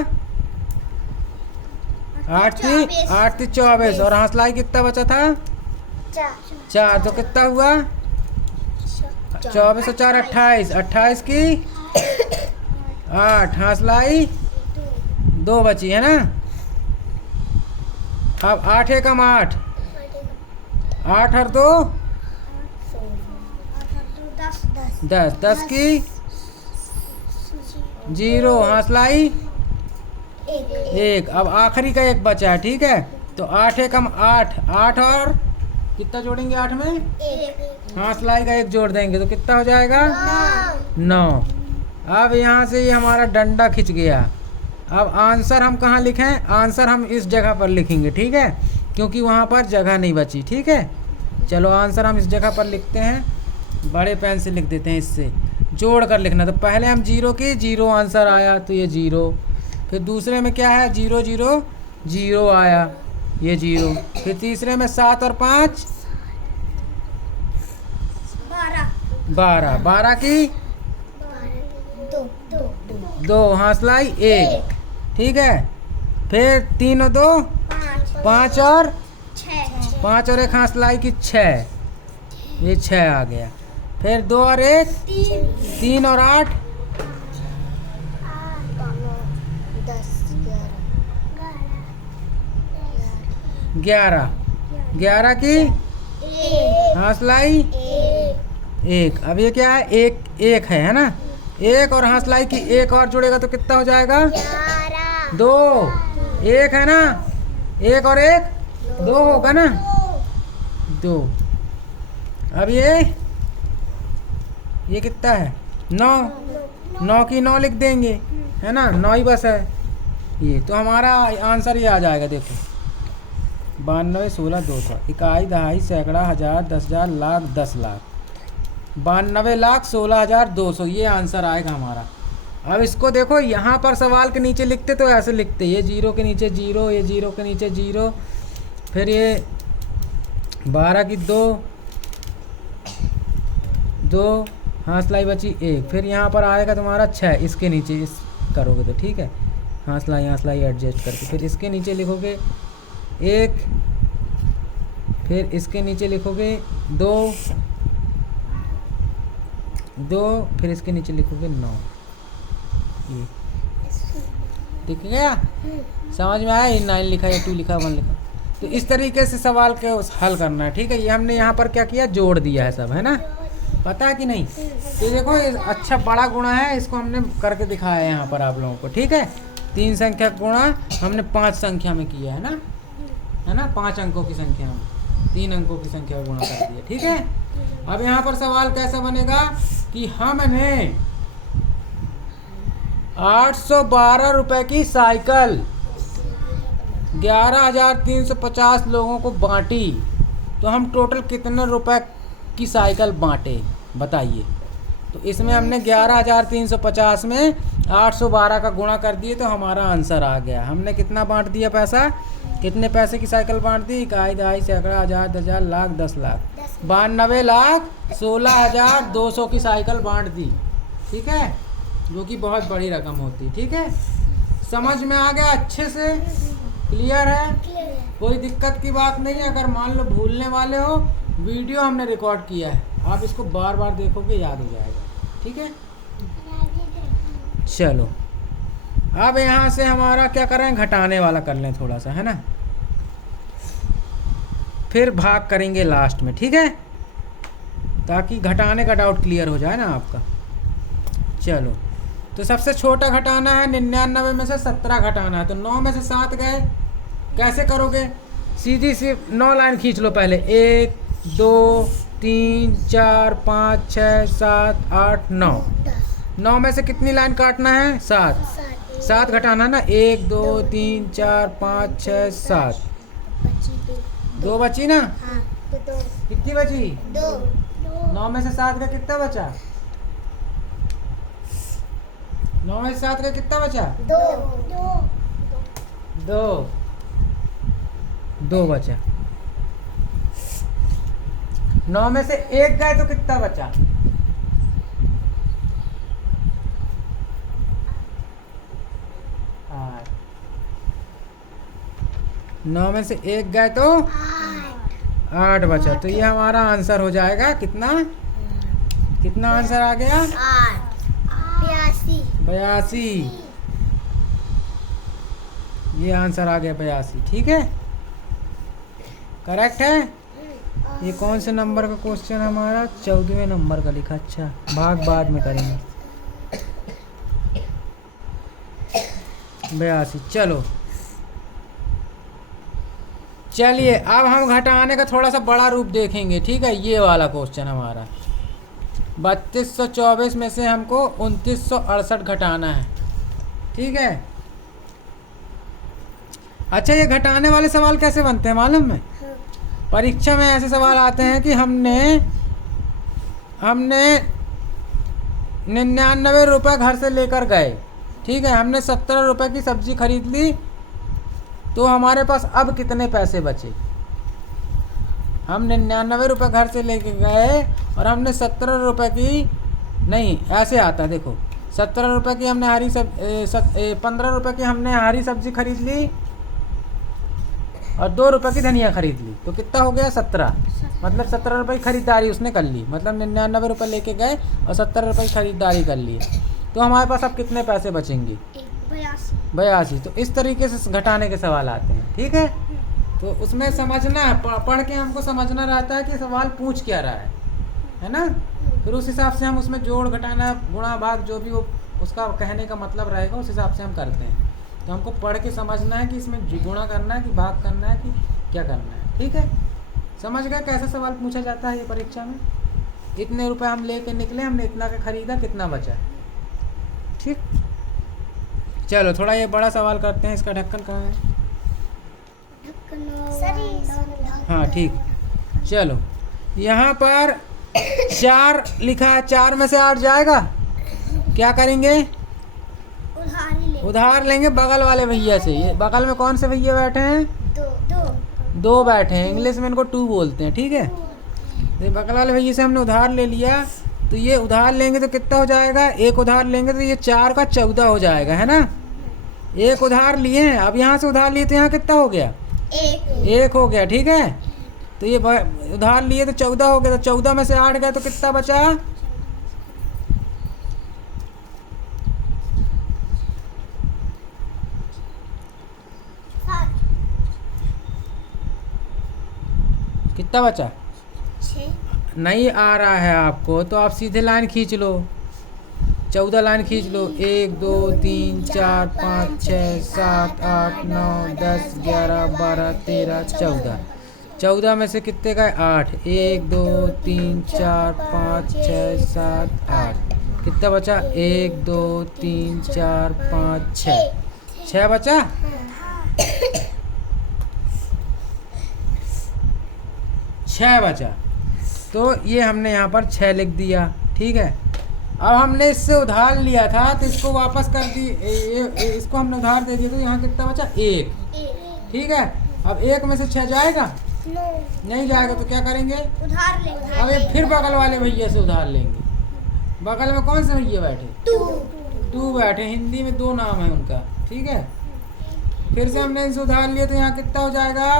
8 थी 24 और हासलाई कितना बचा था? 4। तो कितना हुआ? 24 और 4 28, 28 की 8, हासलाई 2 बची, है ना। अब 8 एकम 8, 8 और 2 10, 10 की 0, हासलाई 1। अब आखिरी का 1 बचा है। ठीक है, तो 8 एकम 8, 8 और कितना जोड़ेंगे 8 में? हासलाई का 1 जोड़ देंगे तो कितना हो जाएगा? 9। अब यहाँ से ये हमारा डंडा खिंच गया। अब आंसर हम कहाँ लिखें? आंसर हम इस जगह पर लिखेंगे। ठीक है, क्योंकि वहाँ पर जगह नहीं बची। ठीक है, चलो आंसर हम इस जगह पर लिखते हैं, बड़े पेन से लिख देते हैं, इससे जोड़ कर लिखना। तो पहले हम 0 की 0 आंसर आया, तो ये 0। फिर दूसरे में क्या है? 0 0 0 आया, ये 0। फिर तीसरे में 7 और 5 12, 12 की 2, हासलाई 1। ठीक है, फिर 3 और 2 5 और 1 हासलाई की 6, ये 6 आ गया। फिर 2 और 1 3 और 8 11, 11 की हासलाई 1। अब ये क्या है? 1 है ना। 1 और हासलाई की 1 और जुड़ेगा तो कितना हो जाएगा? 2। 1 है ना, 1 और 1 2 होगा ना, 2। अब ये कितना है? 9, 9 की 9 लिख देंगे, है ना, 9 ही बस है ये। तो हमारा आंसर ये आ जाएगा, देखो 92 16 200, इकाई दहाई सैकड़ा हज़ार 10,000 लाख 10 लाख, 92,16,200, ये आंसर आएगा हमारा। अब इसको देखो, यहाँ पर सवाल के नीचे लिखते तो ऐसे लिखते, ये 0 के नीचे 0, ये 0 के नीचे 0, फिर ये 12 की 2 हासलाई बची 1, फिर यहाँ पर आएगा तुम्हारा 6, इसके नीचे इस करोगे तो ठीक है, हासलाई एडजस्ट करके, फिर इसके नीचे लिखोगे 1, फिर इसके नीचे लिखोगे 2, फिर इसके नीचे लिखोगे 9। ये ठीक गया? समझ में आया? ये 9 लिखा या 2 लिखा 1 लिखा। तो इस तरीके से सवाल के हल करना है। ठीक है, ये हमने यहाँ पर क्या किया? जोड़ दिया है सब, है ना, पता है कि नहीं? तो देखो ये अच्छा बड़ा गुणा है, इसको हमने करके दिखाया है यहाँ पर आप लोगों को। ठीक है, 3 संख्या गुणा हमने 5 संख्या में किया है ना, 5 अंकों की संख्या में। 3 अंकों की संख्या को गुणा कर दिया। ठीक है, अब यहाँ पर सवाल कैसा बनेगा कि हमने 812 रुपए की साइकिल 11,350 लोगों को बांटी, तो हम टोटल कितने रुपए की साइकिल बांटे बताइए। तो इसमें हमने 11,350 में 812 का गुणा कर दिए तो हमारा आंसर आ गया। हमने कितना बांट दिया पैसा, कितने पैसे की साइकिल बांट दी, इकाई, दहाई, सैकड़ा, हजार, 10,000, लाख, 10 लाख, 92,16,200 की साइकिल बांट दी। ठीक है, जो कि बहुत बड़ी रकम होती। ठीक है, समझ में आ गया, अच्छे से क्लियर है, कोई दिक्कत की बात नहीं है। अगर मान लो भूलने वाले हो, वीडियो हमने रिकॉर्ड किया है, आप इसको बार बार देखोगे याद हो जाएगा। ठीक है, चलो अब यहाँ से हमारा क्या करें, घटाने वाला कर लें थोड़ा सा, है ना, फिर भाग करेंगे लास्ट में। ठीक है, ताकि घटाने का डाउट क्लियर हो जाए ना आपका। चलो, तो सबसे छोटा घटाना है, 99 में से 17 घटाना है, तो 9 में से 7 गए, कैसे करोगे, सीधी सी 9 लाइन खींच लो पहले, 1 2 3 4 5 6 7 8 9। 9 में से कितनी लाइन काटना है, 7। 7 घटाना ना, 1 2 3 4 5 6 7, 2 बची ना, कितनी बची, 9 में से 7 का कितना बचा, 9 में से 7 का कितना बचा, 2 बचा। 9 में से 1 गए तो कितना बचा, 8। 9 में से 1 गए तो 8 बचा, तो ये हमारा आंसर हो जाएगा कितना, कितना आंसर आ गया, 82। ये आंसर आ गया 82। ठीक है, करेक्ट है। ये कौन से नंबर का क्वेश्चन हमारा, 14वें नंबर का लिखा। अच्छा, भाग बाद में करेंगे। 82। चलो चलिए, अब हम घटाने का थोड़ा सा बड़ा रूप देखेंगे। ठीक है, ये वाला क्वेश्चन हमारा 3224 में से हमको 2968 घटाना है। ठीक है, अच्छा, ये घटाने वाले सवाल कैसे बनते हैं मालूम है, परीक्षा में ऐसे सवाल आते हैं कि हमने 99 रुपये घर से लेकर गए। ठीक है, हमने 17 रुपये की सब्जी खरीद ली, तो हमारे पास अब कितने पैसे बचे। हम 99 रुपये घर से लेके गए और हमने 17 रुपये की, नहीं ऐसे आता है देखो, 17 रुपये की हमने 15 रुपये की हमने हरी सब्जी खरीद ली और 2 रुपये की धनिया खरीद ली, तो कितना हो गया, 17। मतलब 17 रुपये की खरीदारी उसने कर ली, मतलब 99 रुपये लेके गए और 17 रुपये की खरीदारी कर ली, तो हमारे पास अब कितने पैसे बचेंगे, 82। तो इस तरीके से घटाने के सवाल आते हैं। ठीक है, तो उसमें समझना है, पढ़ के हमको समझना रहता है कि सवाल पूछ क्या रहा है ना, फिर उस हिसाब से हम उसमें जोड़, घटाना, गुणा, भाग, जो भी वो उसका कहने का मतलब रहेगा उस हिसाब से हम करते हैं। तो हमको पढ़ के समझना है कि इसमें गुणा करना है कि भाग करना है कि क्या करना है। ठीक है, समझ गए कैसा सवाल पूछा जाता है ये परीक्षा में। इतने रुपए हम लेके निकले, हमने इतना का खरीदा, कितना बचा। ठीक, चलो थोड़ा ये बड़ा सवाल करते हैं, इसका ढक्कन कहाँ है, हाँ ठीक। चलो, यहाँ पर 4 लिखा है, 4 में से 8 जाएगा, क्या करेंगे, उधार लेंगे बगल वाले भैया से। ये बगल में कौन से भैया बैठे हैं, 2 बैठे हैं, इंग्लिश में इनको 2 बोलते हैं। ठीक है, तो बगल वाले भैया से हमने उधार ले लिया, तो ये उधार लेंगे तो कितना हो जाएगा, 1 उधार लेंगे तो ये 4 का 14 हो जाएगा, है ना। 1 उधार लिए हैं, अब यहाँ से उधार लिए तो यहाँ कितना हो गया, 1 हो गया। ठीक है, तो ये उधार लिए तो 14 हो गया, तो 14 में से 8 गए तो कितना बचा, 7। कितना बचा, 6। नहीं आ रहा है आपको तो आप सीधे लाइन खींच लो, 14 लाइन खींच लो, 1 2 3 4 5 6 7 8 9 10 11 12 13 14। 14 में से कितने का है? 8। 1 2 3 4 5 6 7 8। कितना बचा? 1 2 3 4 5 6। 6 बचा। 6 बचा। तो ये हमने यहाँ पर 6 लिख दिया। ठीक है। अब हमने इससे उधार लिया था तो इसको वापस कर दी, इसको हमने उधार दे दिया तो यहाँ कितना बचा? 1। ठीक है। अब 1 में से 6 जाएगा? नहीं जाएगा। तो क्या करेंगे? उधार लेंगे। अब ये फिर बगल वाले भैया से उधार लेंगे। बगल में कौन से भैया बैठे? टू बैठे। हिंदी में 2 नाम है उनका। ठीक है। फिर से हमने इनसे उधार लिया तो यहाँ कितना हो जाएगा?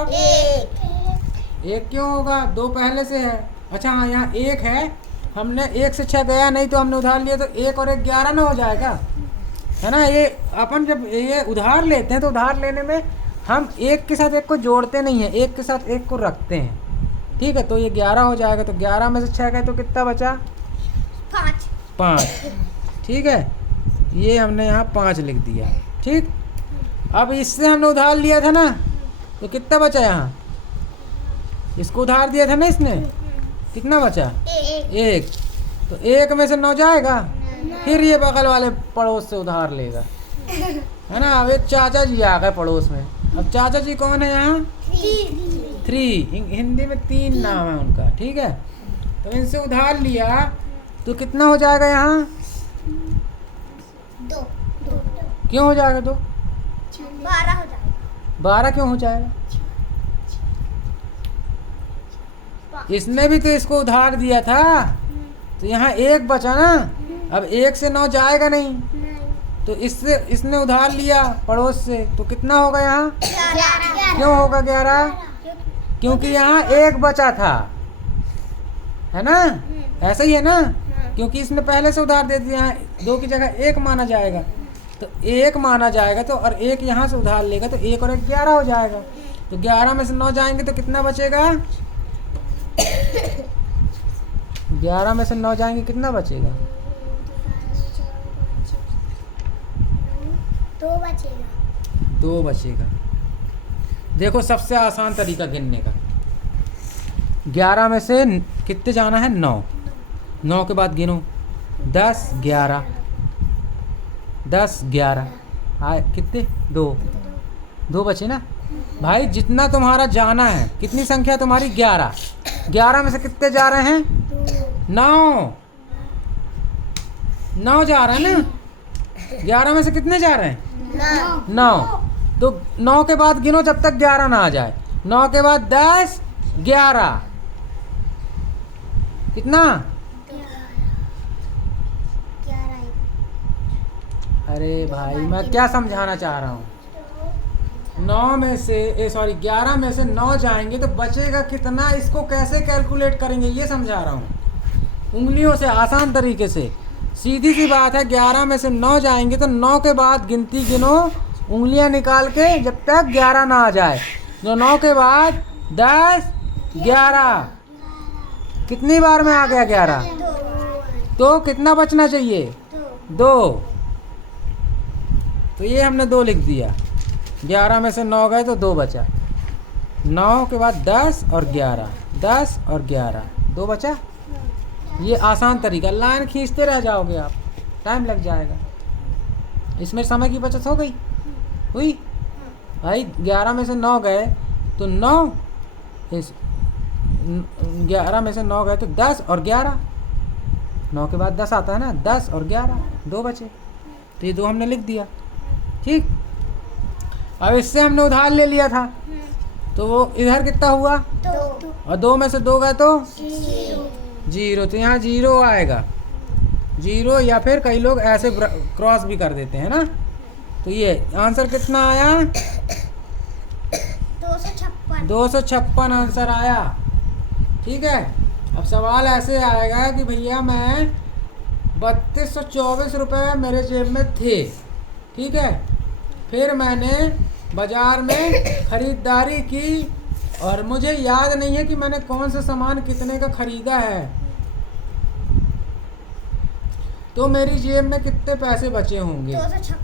1 क्यों होगा? 2 पहले से है। अच्छा हाँ, यहाँ 1 है। हमने 1 से 6 गया नहीं तो हमने उधार लिया तो 1 और 1 11 ना हो जाएगा, है ना। ये अपन जब ये उधार लेते हैं तो उधार लेने में हम 1 के साथ 1 को जोड़ते नहीं है, 1 के साथ 1 को रखते हैं। ठीक है। तो ये 11 हो जाएगा। तो 11 में से 6 गए तो कितना बचा? 5। ठीक है। ये हमने यहाँ 5 लिख दिया। ठीक। अब इससे हमने उधार लिया था ना तो कितना बचा? यहाँ इसको उधार दिया था ना इसने, कितना बचा? 1। तो 1 में से 9 जाएगा। फिर ये बगल वाले पड़ोस से उधार लेगा, है ना। अब एक चाचा जी आ गए पड़ोस में। अब चाचा जी कौन है यहाँ? 3। हिंदी में 3 नाम है उनका। ठीक है। तो इनसे उधार लिया तो कितना हो जाएगा यहाँ? 2। क्यों हो जाएगा? 2 12 हो जाएगा। 12 क्यों हो जाएगा? इसने भी तो इसको उधार दिया था तो यहाँ 1 बचा ना। अब 1 से 9 जाएगा नहीं तो इससे इसने उधार लिया पड़ोस से तो कितना होगा यहाँ? 11। क्यों होगा 11? क्योंकि यहाँ 1 बचा था, है ना। ऐसा ही है ना। क्योंकि इसने पहले से उधार दे दिया। यहाँ 2 की जगह 1 माना जाएगा तो 1 माना जाएगा। तो और 1 यहाँ से उधार लेगा तो 1 और 1 11 हो जाएगा। तो 11 में से 9 जाएंगे तो कितना बचेगा? 11 में से 9 जाएंगे कितना बचेगा? 2 बचेगा। देखो सबसे आसान तरीका गिनने का। 11 में से कितने जाना है? 9। 9 के बाद गिनो। 10 11 10 11 आए कितने? 2 बचे ना भाई। जितना तुम्हारा जाना है, कितनी संख्या तुम्हारी? 11। 11 में से कितने जा रहे हैं? 9 जा रहे हैं ना। 11 में से कितने जा रहे हैं? 9। तो 9 के बाद गिनो जब तक 11 ना आ जाए। 9 के बाद 10 11 कितना? 11। अरे भाई मैं क्या समझाना चाह रहा हूँ। 9 में से 11 में से 9 जाएंगे तो बचेगा कितना? इसको कैसे कैलकुलेट करेंगे ये समझा रहा हूँ उंगलियों से, आसान तरीके से। सीधी सी बात है। 11 में से 9 जाएंगे तो 9 के बाद गिनती गिनो उंगलियां निकाल के जब तक 11 ना आ जाए। तो 9 के बाद 10 11 कितनी बार में आ गया? 11। तो कितना बचना चाहिए? 2। तो ये हमने 2 लिख दिया। 11 में से 9 गए तो 2 बचा। 9 के बाद 10 और 11 10 और 11 2 बचा। ये आसान तरीका। लाइन खींचते रह जाओगे आप, टाइम लग जाएगा। इसमें समय की बचत हो गई हुई भाई। 11 में से 9 गए तो 9 11 में से 9 गए तो 10 और 11। 9 के बाद 10 आता है ना। 10 और 11 2 बचे। तो ये 2 हमने लिख दिया। ठीक। अब इससे हमने उधार ले लिया था तो वो इधर कितना हुआ? 2। और 2 में से 2 गए तो 0। तो यहाँ 0 आएगा। 0 या फिर कई लोग ऐसे क्रॉस भी कर देते हैं ना। तो ये आंसर कितना आया? 256 आंसर आया। ठीक है। अब सवाल ऐसे आएगा कि भैया मैं 3224 रुपये मेरे जेब में थे। ठीक है। फिर मैंने बाज़ार में ख़रीदारी की और मुझे याद नहीं है कि मैंने कौन सा सामान कितने का ख़रीदा है। तो मेरी जेब में कितने पैसे बचे होंगे? 256।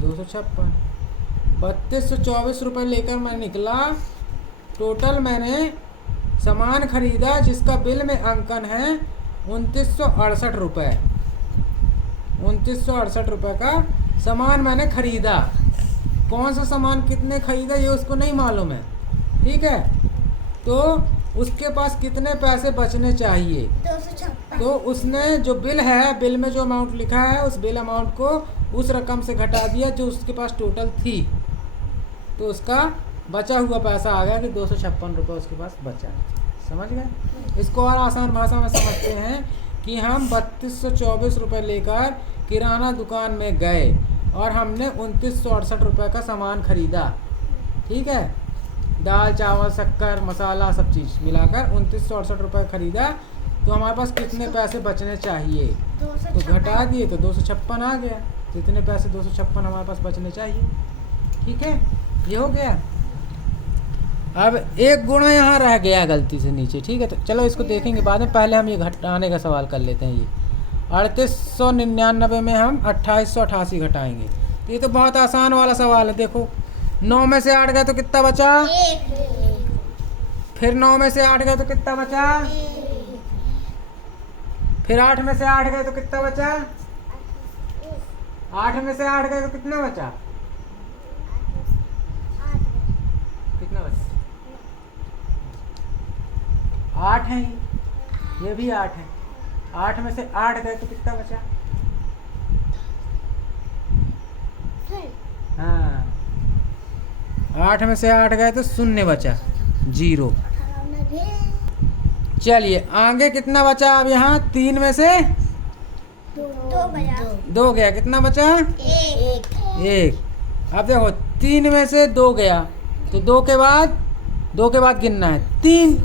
256। 3224 रुपये लेकर मैं निकला। टोटल मैंने सामान खरीदा जिसका बिल में अंकन है 2968 रुपये। 2968 रुपये का सामान मैंने खरीदा। कौन सा सामान कितने खरीदा ये उसको नहीं मालूम है, ठीक है। तो उसके पास कितने पैसे बचने चाहिए, 256। तो उसने जो बिल है, बिल में जो अमाउंट लिखा है उस बिल अमाउंट को उस रकम से घटा दिया जो उसके पास टोटल थी। तो उसका बचा हुआ पैसा आ गया कि 256 रुपये उसके पास बचा। समझ गए। इसको और आसान भाषा में समझते हैं कि हम 3224 रुपये लेकर किराना दुकान में गए और हमने 2968 रुपये का सामान खरीदा, ठीक है। दाल चावल शक्कर मसाला सब चीज़ मिलाकर 2968 रुपये खरीदा। तो हमारे पास कितने पैसे बचने चाहिए, तो घटा दिए तो 256 आ गया। तो इतने पैसे 256 हमारे पास बचने चाहिए, ठीक है। ये हो गया। अब एक गुणा यहाँ रह गया गलती से नीचे, ठीक है। तो चलो इसको देखेंगे बाद में, पहले हम ये घटाने का सवाल कर लेते हैं। ये 3899 में हम 2888 घटाएंगे। तो ये तो बहुत आसान वाला सवाल है। देखो 9 में से 8 गए तो कितना बचा, फिर 9 में से 8 गए तो कितना बचा, फिर 8 में से 8 गए तो कितना बचा, 8 में से 8 गए तो कितना बचा, कितना बचा, 8 है, ये भी 8 है। 8 में से 8 गए तो कितना बचा, हाँ 8 में से 8 गए तो 0 बचा, 0। चलिए आगे कितना बचा अब यहाँ, 3 में से 2 गया, कितना बचा, 1। अब देखो 3 में से 2 गया तो 2 के बाद गिनना है 3,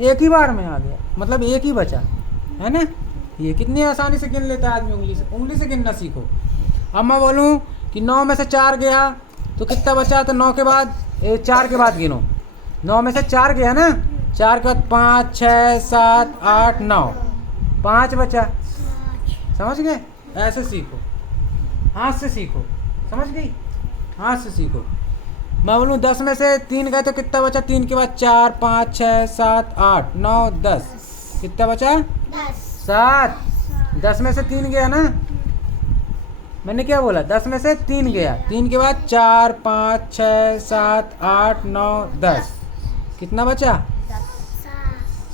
एक ही बार में आ गया, मतलब एक ही बचा, है ना। ये कितनी आसानी से गिन लेता है आदमी, उंगली से गिनना सीखो। अब मैं बोलूँ कि 9 में से 4 गया तो कितना बचा, तो 9 के बाद 4 के बाद गिनो। 9 में से 4 गया ना, 4 के बाद 5 6 7 8 9, 5 बचा। समझ गए। ऐसे सीखो, हाथ से सीखो, समझ गई, हाथ से सीखो। मैं बोलूँ 10 में से 3 गए तो कितना बचा, 3 के बाद 4 5 6 7 8 9 10, कितना बचा, 7। 10 में से 3 गया ना, मैंने क्या बोला, 10 में से 3 गया, 3 के बाद 4 5 6 7 8 9 10, कितना बचा,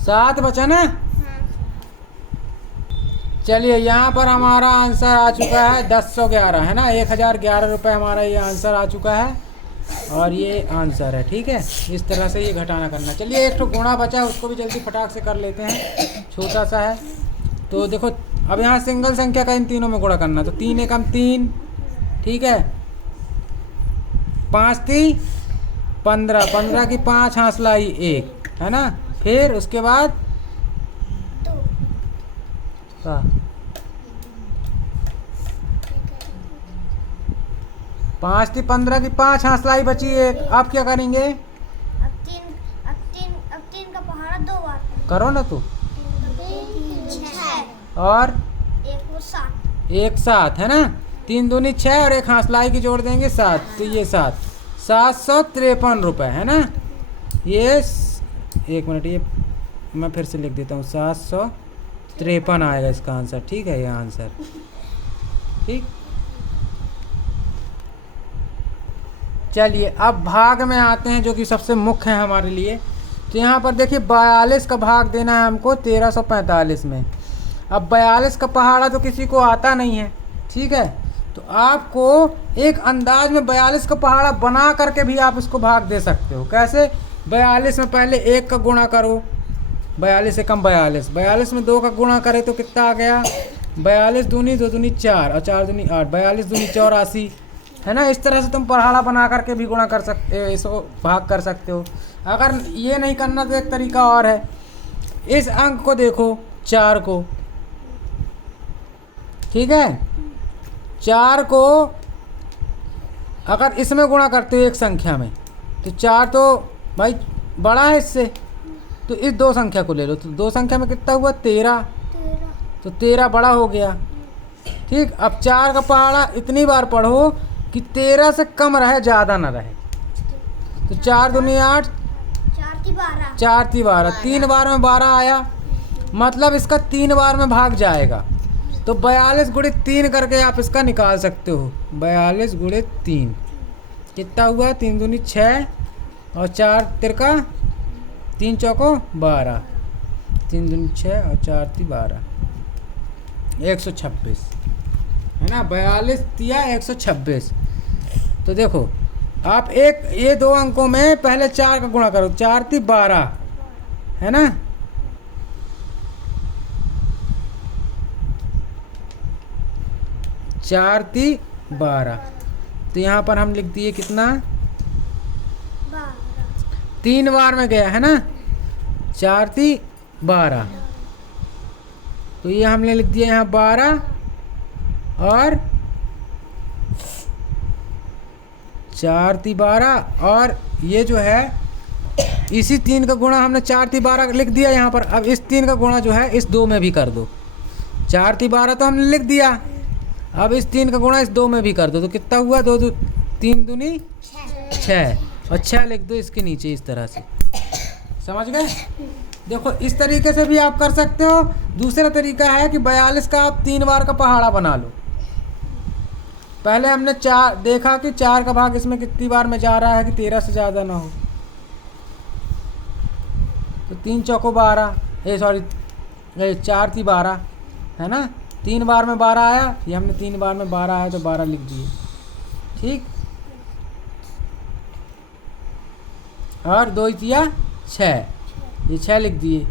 7 बचा ना। चलिए यहाँ पर हमारा आंसर आ चुका है 1011, है ना। 1011 रुपये हमारा ये आंसर आ चुका है और ये आंसर है, ठीक है। इस तरह से ये घटाना करना। चलिए एक तो गुणा बचा है, उसको भी जल्दी फटाक से कर लेते हैं, छोटा सा है। तो देखो अब यहाँ सिंगल संख्या का इन तीनों में गुणा करना, तो 3 एकम 3, ठीक है। 5 थी 15, 15 की 5 हांसला 1, है ना। फिर उसके बाद 5 थी 15 की 5 हांसलाई बची 1। अब क्या करेंगे, अब तीन का पहाड़ा 2 बार करो ना तू, 6 और एक 7 है ना। 3 दूनी 6 और एक हांसलाई की जोड़ देंगे 7, तो ये 753 रुपये, है ना। ये 1 मिनट, ये मैं फिर से लिख देता हूँ, 753 आएगा इसका आंसर, ठीक है। ये आंसर ठीक। चलिए अब भाग में आते हैं जो कि सबसे मुख्य है हमारे लिए। तो यहाँ पर देखिए 42 का भाग देना है हमको 1345 में। अब 42 का पहाड़ा तो किसी को आता नहीं है, ठीक है। तो आपको एक अंदाज में 42 का पहाड़ा बना करके भी आप इसको भाग दे सकते हो। कैसे, 42 में पहले 1 का गुणा करो, 42 एकम 42, 42 में 2 का गुणा करे तो कितना आ गया, 42 दूनी 2 दूनी 4 और 4 दूनी 8, 42 दूनी 84, है ना। इस तरह से तुम पहाड़ा बना करके भी गुणा कर सकते, इसको भाग कर सकते हो। अगर ये नहीं करना तो एक तरीका और है, इस अंक को देखो 4 को, ठीक है। 4 को अगर इसमें गुणा करते हो एक संख्या में तो 4 तो भाई बड़ा है इससे, तो इस 2 संख्या को ले लो, तो 2 संख्या में कितना हुआ 13, तो 13 बड़ा हो गया, ठीक। अब 4 का पहाड़ा इतनी बार पढ़ो कि 13 से कम रहे, ज़्यादा ना रहे। तो 4 दूनी 8, 4 की 12। 4 ती 12, 3 बार में 12 आया, मतलब इसका 3 बार में भाग जाएगा। तो 42 गुणित 3 करके आप इसका निकाल सकते हो। 42 गुणित 3 कितना हुआ? 3 दूनी 6 और 4 तिरका 3 चौको 12, 3 दूनी 6 और 4 ती 12, 126 है ना। 42 तिया 126। तो देखो आप ये 2 अंकों में पहले 4 का गुणा करो, 4 ती 12 है ना। चार ती 12, तो यहाँ पर हम लिख दिए कितना? 3 बार में गया है ना, 4 ती 12। तो ये हमने लिख दिया यहाँ 12 और 4 ती 12, और ये जो है इसी 3 का गुणा हमने 4 ती 12 लिख दिया यहाँ पर। अब इस 3 का गुणा जो है इस 2 में भी कर दो। 4 ती 12 तो हमने लिख दिया, अब इस 3 का गुणा इस 2 में भी कर दो। तो कितना हुआ? 3 दूनी 6 और 6 लिख दो इसके नीचे इस तरह से। समझ गए? देखो इस तरीके से भी आप कर सकते हो। दूसरा तरीका है कि 42 का आप 3 बार का पहाड़ा बना लो। पहले हमने 4 देखा कि 4 का भाग इसमें कितनी बार में जा रहा है कि 13 से ज़्यादा ना हो। तो 3 चौको 12, 4 ती 12 है ना। 3 बार में 12 आया, ये हमने 3 बार में 12 आया तो 12 लिख दिए, ठीक। और 2 तिया 6, ये 6 लिख दिए,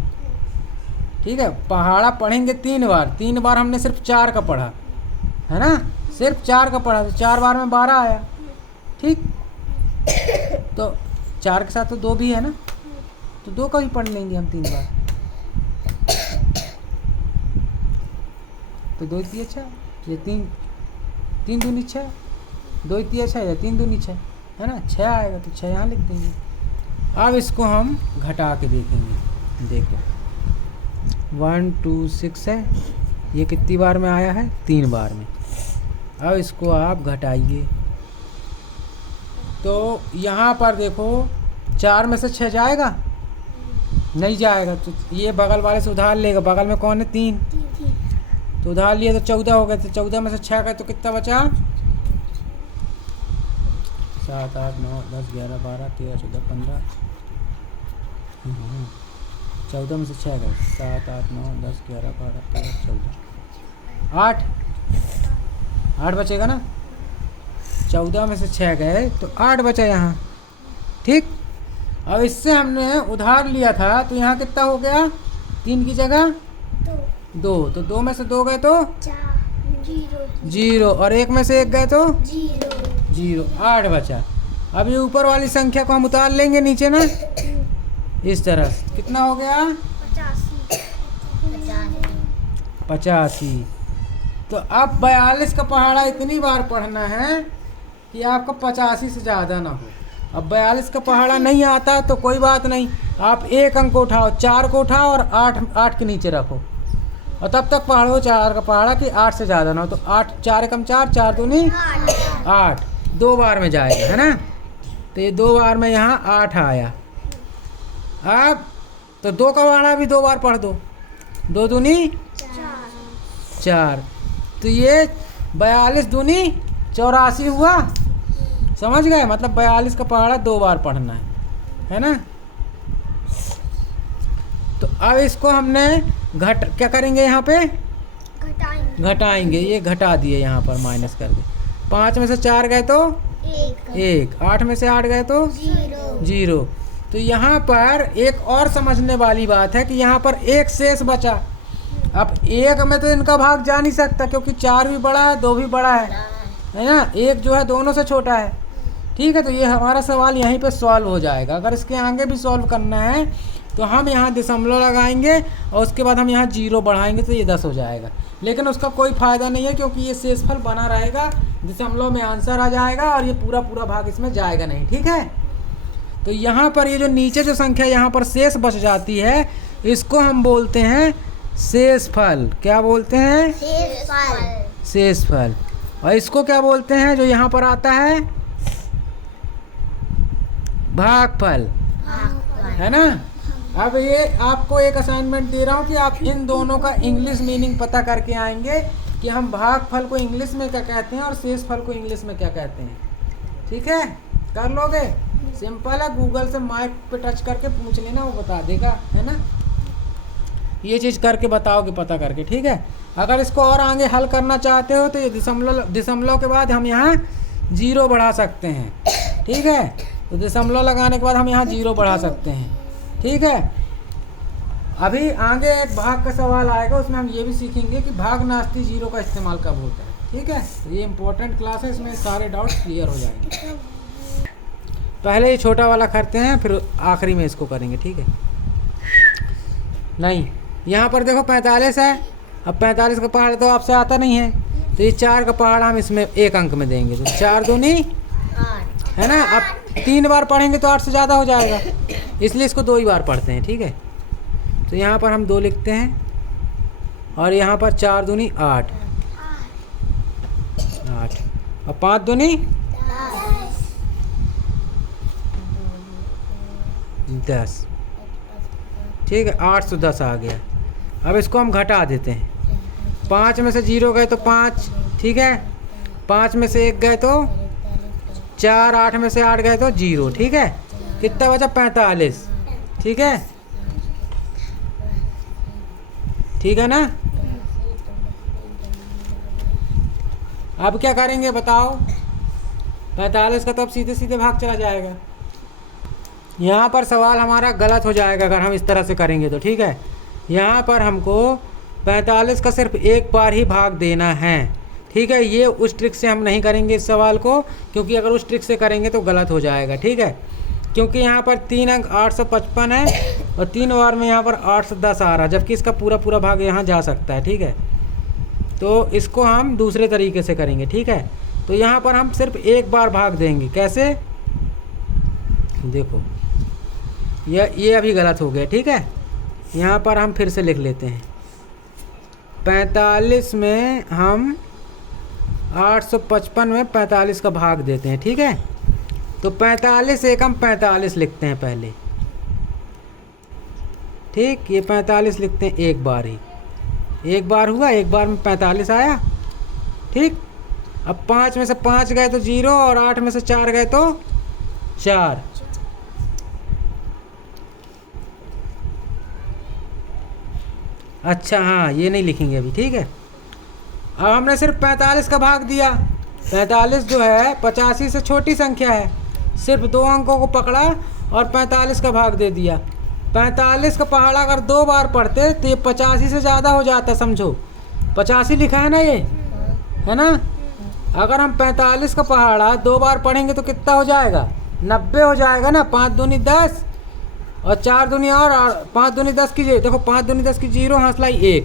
ठीक है। पहाड़ा पढ़ेंगे 3 बार, 3 बार हमने सिर्फ 4 का पढ़ा है ना, सिर्फ 4 का पढ़ा, तो 4 बार में 12 आया, ठीक। तो 4 के साथ तो 2 भी है ना, तो 2 का भी पढ़ लेंगे हम 3 बार। तो 2 तिया 6, ये 3 दूनी 6, 2 तिया 6 या 3 दूनी 6 है ना, 6 आएगा तो 6 यहाँ लिख देंगे। अब इसको हम घटा के देखेंगे। देखो 1 2 6 है, ये कितनी बार में आया है? 3 बार में। अब इसको आप घटाइए, तो यहाँ पर देखो 4 में से 6 जाएगा? नहीं जाएगा, तो ये बगल वाले से उधार लेगा। बगल में कौन है? 3, तो उधार लिए तो 14 हो गए। तो 14 में से 6 गए तो कितना बचा? 7 8 9 10 11 12 13 14 15, 14 में से 6 गए, 7 8 9 10 11 12 13 14, 8 बचेगा ना। 14 में से 6 गए तो 8 बचा यहाँ, ठीक। अब इससे हमने उधार लिया था, तो यहाँ कितना हो गया? 3 की जगह 2, तो 2 में से 2 गए तो 0, और 1 में से 1 गए तो 0, 8 बचा। अब ये ऊपर वाली संख्या को हम उतार लेंगे नीचे ना, इस तरह से। कितना हो गया? 85। तो अब 42 का पहाड़ा इतनी बार पढ़ना है कि आपका 85 से ज़्यादा ना हो। अब 42 का पहाड़ा नहीं आता तो कोई बात नहीं, आप 1 अंक उठाओ, 4 को उठाओ और 8 के नीचे रखो, और तब तक पढ़ो 4 का पहाड़ा कि 8 से ज़्यादा ना हो। तो 8 4 एकम 4, 4 दूनी 8, 2 बार में जाएगा है ना। तो ये 2 बार में यहाँ 8 आया। अब तो 2 का पहाड़ा भी 2 बार पढ़ दो, 2 दूनी 4, तो ये 42 दूनी 84 हुआ। समझ गए? मतलब 42 का पहाड़ा 2 बार पढ़ना है ना। तो अब इसको हमने क्या करेंगे? यहाँ पे घटाएंगे। ये घटा दिए यहाँ पर, माइनस कर दे। 5 में से 4 गए तो 1, 8 में से 8 गए तो 0। तो यहाँ पर एक और समझने वाली बात है कि यहाँ पर 1 शेष बचा। अब 1 में तो इनका भाग जा नहीं सकता, क्योंकि 4 भी बड़ा है, 2 भी बड़ा है ना। 1 जो है दोनों से छोटा है, ठीक है। तो ये हमारा सवाल यहीं पे सॉल्व हो जाएगा। अगर इसके आगे भी सॉल्व करना है तो हम यहाँ दशमलव लगाएंगे और उसके बाद हम यहाँ 0 बढ़ाएंगे, तो ये 10 हो जाएगा। लेकिन उसका कोई फ़ायदा नहीं है, क्योंकि ये शेषफल बना रहेगा, दशमलव में आंसर आ जाएगा और ये पूरा भाग इसमें जाएगा नहीं, ठीक है। तो यहाँ पर ये जो नीचे जो संख्या यहाँ पर शेष बच जाती है, इसको हम बोलते हैं शेषफल। क्या बोलते हैं? शेषफल। और इसको क्या बोलते हैं जो यहाँ पर आता है? भागफल, है ना। अब ये आपको एक असाइनमेंट दे रहा हूँ कि आप इन दोनों का इंग्लिश मीनिंग पता करके आएंगे कि हम भागफल को इंग्लिश में क्या कहते हैं और शेषफल को इंग्लिश में क्या कहते हैं। ठीक है, कर लोगे? सिंपल है, गूगल से माइक पे टच करके पूछ लेना, वो बता देगा, है ना। ये चीज़ करके बताओगे पता करके, ठीक है। अगर इसको और आगे हल करना चाहते हो तो ये दशमलव के बाद हम यहाँ 0 बढ़ा सकते हैं, ठीक है। तो दशमलव लगाने के बाद हम यहाँ 0 बढ़ा सकते हैं, ठीक है। अभी आगे एक भाग का सवाल आएगा, उसमें हम ये भी सीखेंगे कि भाग नास्ती 0 का इस्तेमाल कब होता है, ठीक है। तो ये इंपॉर्टेंट क्लास है, इसमें सारे डाउट्स क्लियर हो जाएंगे। पहले ये छोटा वाला करते हैं, फिर आखिरी में इसको करेंगे, ठीक है। नहीं, यहाँ पर देखो 45 है। अब 45 का पहाड़ तो आपसे आता नहीं है, तो ये 4 का पहाड़ हम इसमें 1 अंक में देंगे, तो 4 दूनी 8, है ना। अब 3 बार पढ़ेंगे तो 8 से ज़्यादा हो जाएगा, इसलिए इसको 2 ही बार पढ़ते हैं, ठीक है। तो यहाँ पर हम 2 लिखते हैं और यहाँ पर 4 दूनी 8 और 5 दूनी 10, ठीक है। 8 से 10 आ गया। अब इसको हम घटा देते हैं। 5 में से 0 गए तो 5, ठीक है। 5 में से 1 गए तो 4, 8 में से 8 गए तो 0, ठीक है। कितना बचा? 45, ठीक है, ठीक है ना। अब क्या करेंगे बताओ? 45 का तो अब सीधे सीधे भाग चला जाएगा। यहाँ पर सवाल हमारा गलत हो जाएगा अगर हम इस तरह से करेंगे तो, ठीक है। यहाँ पर हमको 45 का सिर्फ 1 बार ही भाग देना है, ठीक है। ये उस ट्रिक से हम नहीं करेंगे इस सवाल को, क्योंकि अगर उस ट्रिक से करेंगे तो गलत हो जाएगा, ठीक है। क्योंकि यहाँ पर 3 अंक 855 है और 3 बार में यहाँ पर 8 से 10 आ रहा, जबकि इसका पूरा पूरा भाग यहाँ जा सकता है, ठीक है। तो इसको हम दूसरे तरीके से करेंगे, ठीक है। तो यहाँ पर हम सिर्फ 1 बार भाग देंगे। कैसे? देखो, ये अभी गलत हो गया, ठीक है। यहाँ पर हम फिर से लिख लेते हैं। 45 में हम 855 में 45 का भाग देते हैं, ठीक है। तो 45 एक हम 45 लिखते हैं पहले, ठीक। ये 45 लिखते हैं 1 बार ही, 1 बार हुआ, 1 बार में 45 आया, ठीक। अब 5 में से 5 गए तो 0 और 8 में से 4 गए तो 4। अच्छा हाँ, ये नहीं लिखेंगे अभी, ठीक है। अब हमने सिर्फ 45 का भाग दिया। 45 जो है 85 से छोटी संख्या है, सिर्फ 2 अंकों को पकड़ा और 45 का भाग दे दिया। 45 का पहाड़ा अगर 2 बार पढ़ते तो ये 85 से ज़्यादा हो जाता, समझो। 85 लिखा है ना ये, है ना। अगर हम 45 का पहाड़ा 2 बार पढ़ेंगे तो कितना हो जाएगा? 90 हो जाएगा ना। 5 दूनी 10 और 4 दूनी और 5 दूनी 10 की, देखो 5 दूनी 10 की 0 हाथ 1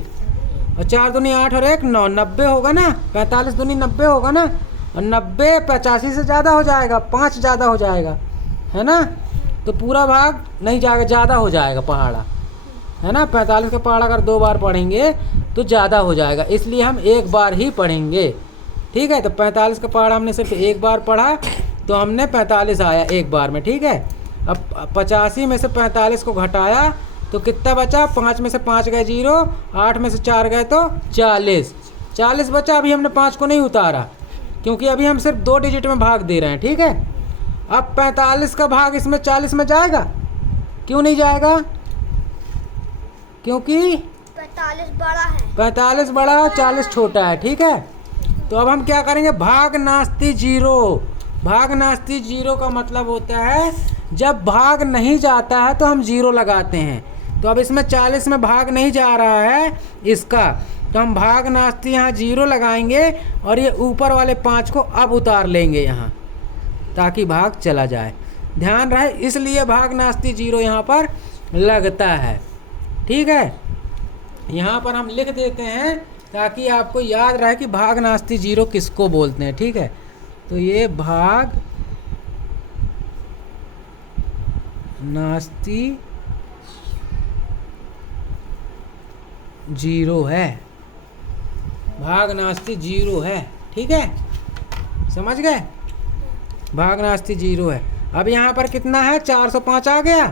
और 4 दूनी 8 और 1 9, 90 होगा ना। 45 दूनी 90 होगा ना, और 90 85 से ज़्यादा हो जाएगा, 5 ज़्यादा हो जाएगा, है ना। तो पूरा भाग नहीं जाएगा, ज़्यादा हो जाएगा पहाड़ा, है ना। 45 का पहाड़ा अगर 2 बार पढ़ेंगे तो ज़्यादा हो जाएगा, इसलिए हम 1 बार ही पढ़ेंगे, ठीक है। तो 45 का पहाड़ा हमने सिर्फ 1 बार पढ़ा तो हमने 45 आया 1 बार में, ठीक है। अब 85 में से 45 को घटाया तो कितना बचा? 5 में से 5 गए 0, 8 में से 4 गए तो 40 बचा। अभी हमने 5 को नहीं उतारा, क्योंकि अभी हम सिर्फ 2 डिजिट में भाग दे रहे हैं, ठीक है। अब 45 का भाग इसमें 40 में जाएगा? क्यों नहीं जाएगा? क्योंकि 45 बड़ा है, 45 बड़ा है, 40 छोटा है, ठीक है। तो अब हम क्या करेंगे? भाग नास्ती 0। भाग नास्ती 0 का मतलब होता है जब भाग नहीं जाता है तो हम 0 लगाते हैं। तो अब इसमें 40 में भाग नहीं जा रहा है इसका, तो हम भाग नास्ती यहाँ 0 लगाएंगे और ये ऊपर वाले 5 को अब उतार लेंगे यहाँ, ताकि भाग चला जाए। ध्यान रहे, इसलिए भाग नास्ती 0 यहाँ पर लगता है, ठीक है। यहाँ पर हम लिख देते हैं ताकि आपको याद रहे कि भाग नास्ती 0 किसको बोलते हैं, ठीक है। तो ये भाग नास्ती 0 है, भाग नास्ती 0 है। ठीक है, समझ गए। भागनास्ती 0 है। अब यहाँ पर कितना है, 405 आ गया।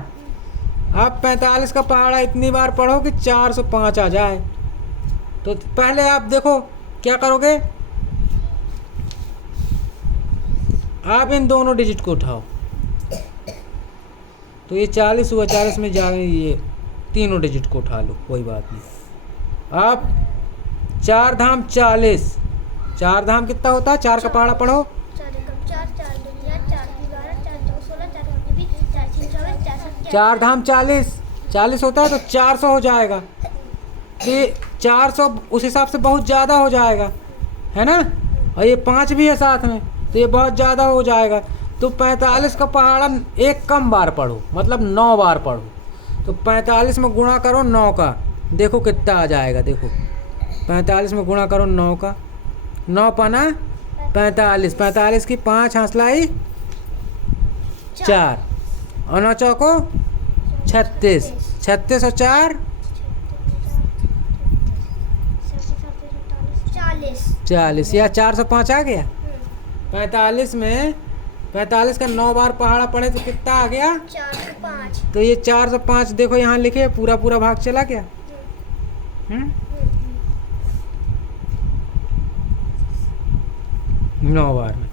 अब 45 का पहाड़ा इतनी बार पढ़ो कि 405 आ जाए। तो पहले आप देखो क्या करोगे, आप इन दोनों डिजिट को उठाओ। तो ये 40 हुआ, 40 में जा ये तीनों डिजिट को उठा लो, कोई बात नहीं। अब 4 धाम 40, 4 धाम कितना होता है, 4 का पहाड़ा पढ़ो। 4 धाम 40, 40 होता है तो 400 हो जाएगा। ये 400 उस हिसाब से बहुत ज़्यादा हो जाएगा, है ना। और ये 5 भी है साथ में, तो ये बहुत ज़्यादा हो जाएगा। तो 45 का पहाड़ा एक कम बार पढ़ो, मतलब 9 बार पढ़ो। तो 45 में गुणा करो 9 का, देखो कितना आ जाएगा। देखो 45 में गुणा करो 9 का, 9 पाना 45, 45 की 5 हासलाई 4 और 9 चौको 36, 36 और 4 40, या 405 आ गया। 45 में 45 का 9 बार पहाड़ा पड़े तो कितना आ गया, 405। तो ये 405 देखो यहाँ लिखे, पूरा पूरा भाग चला गया। 9 बार में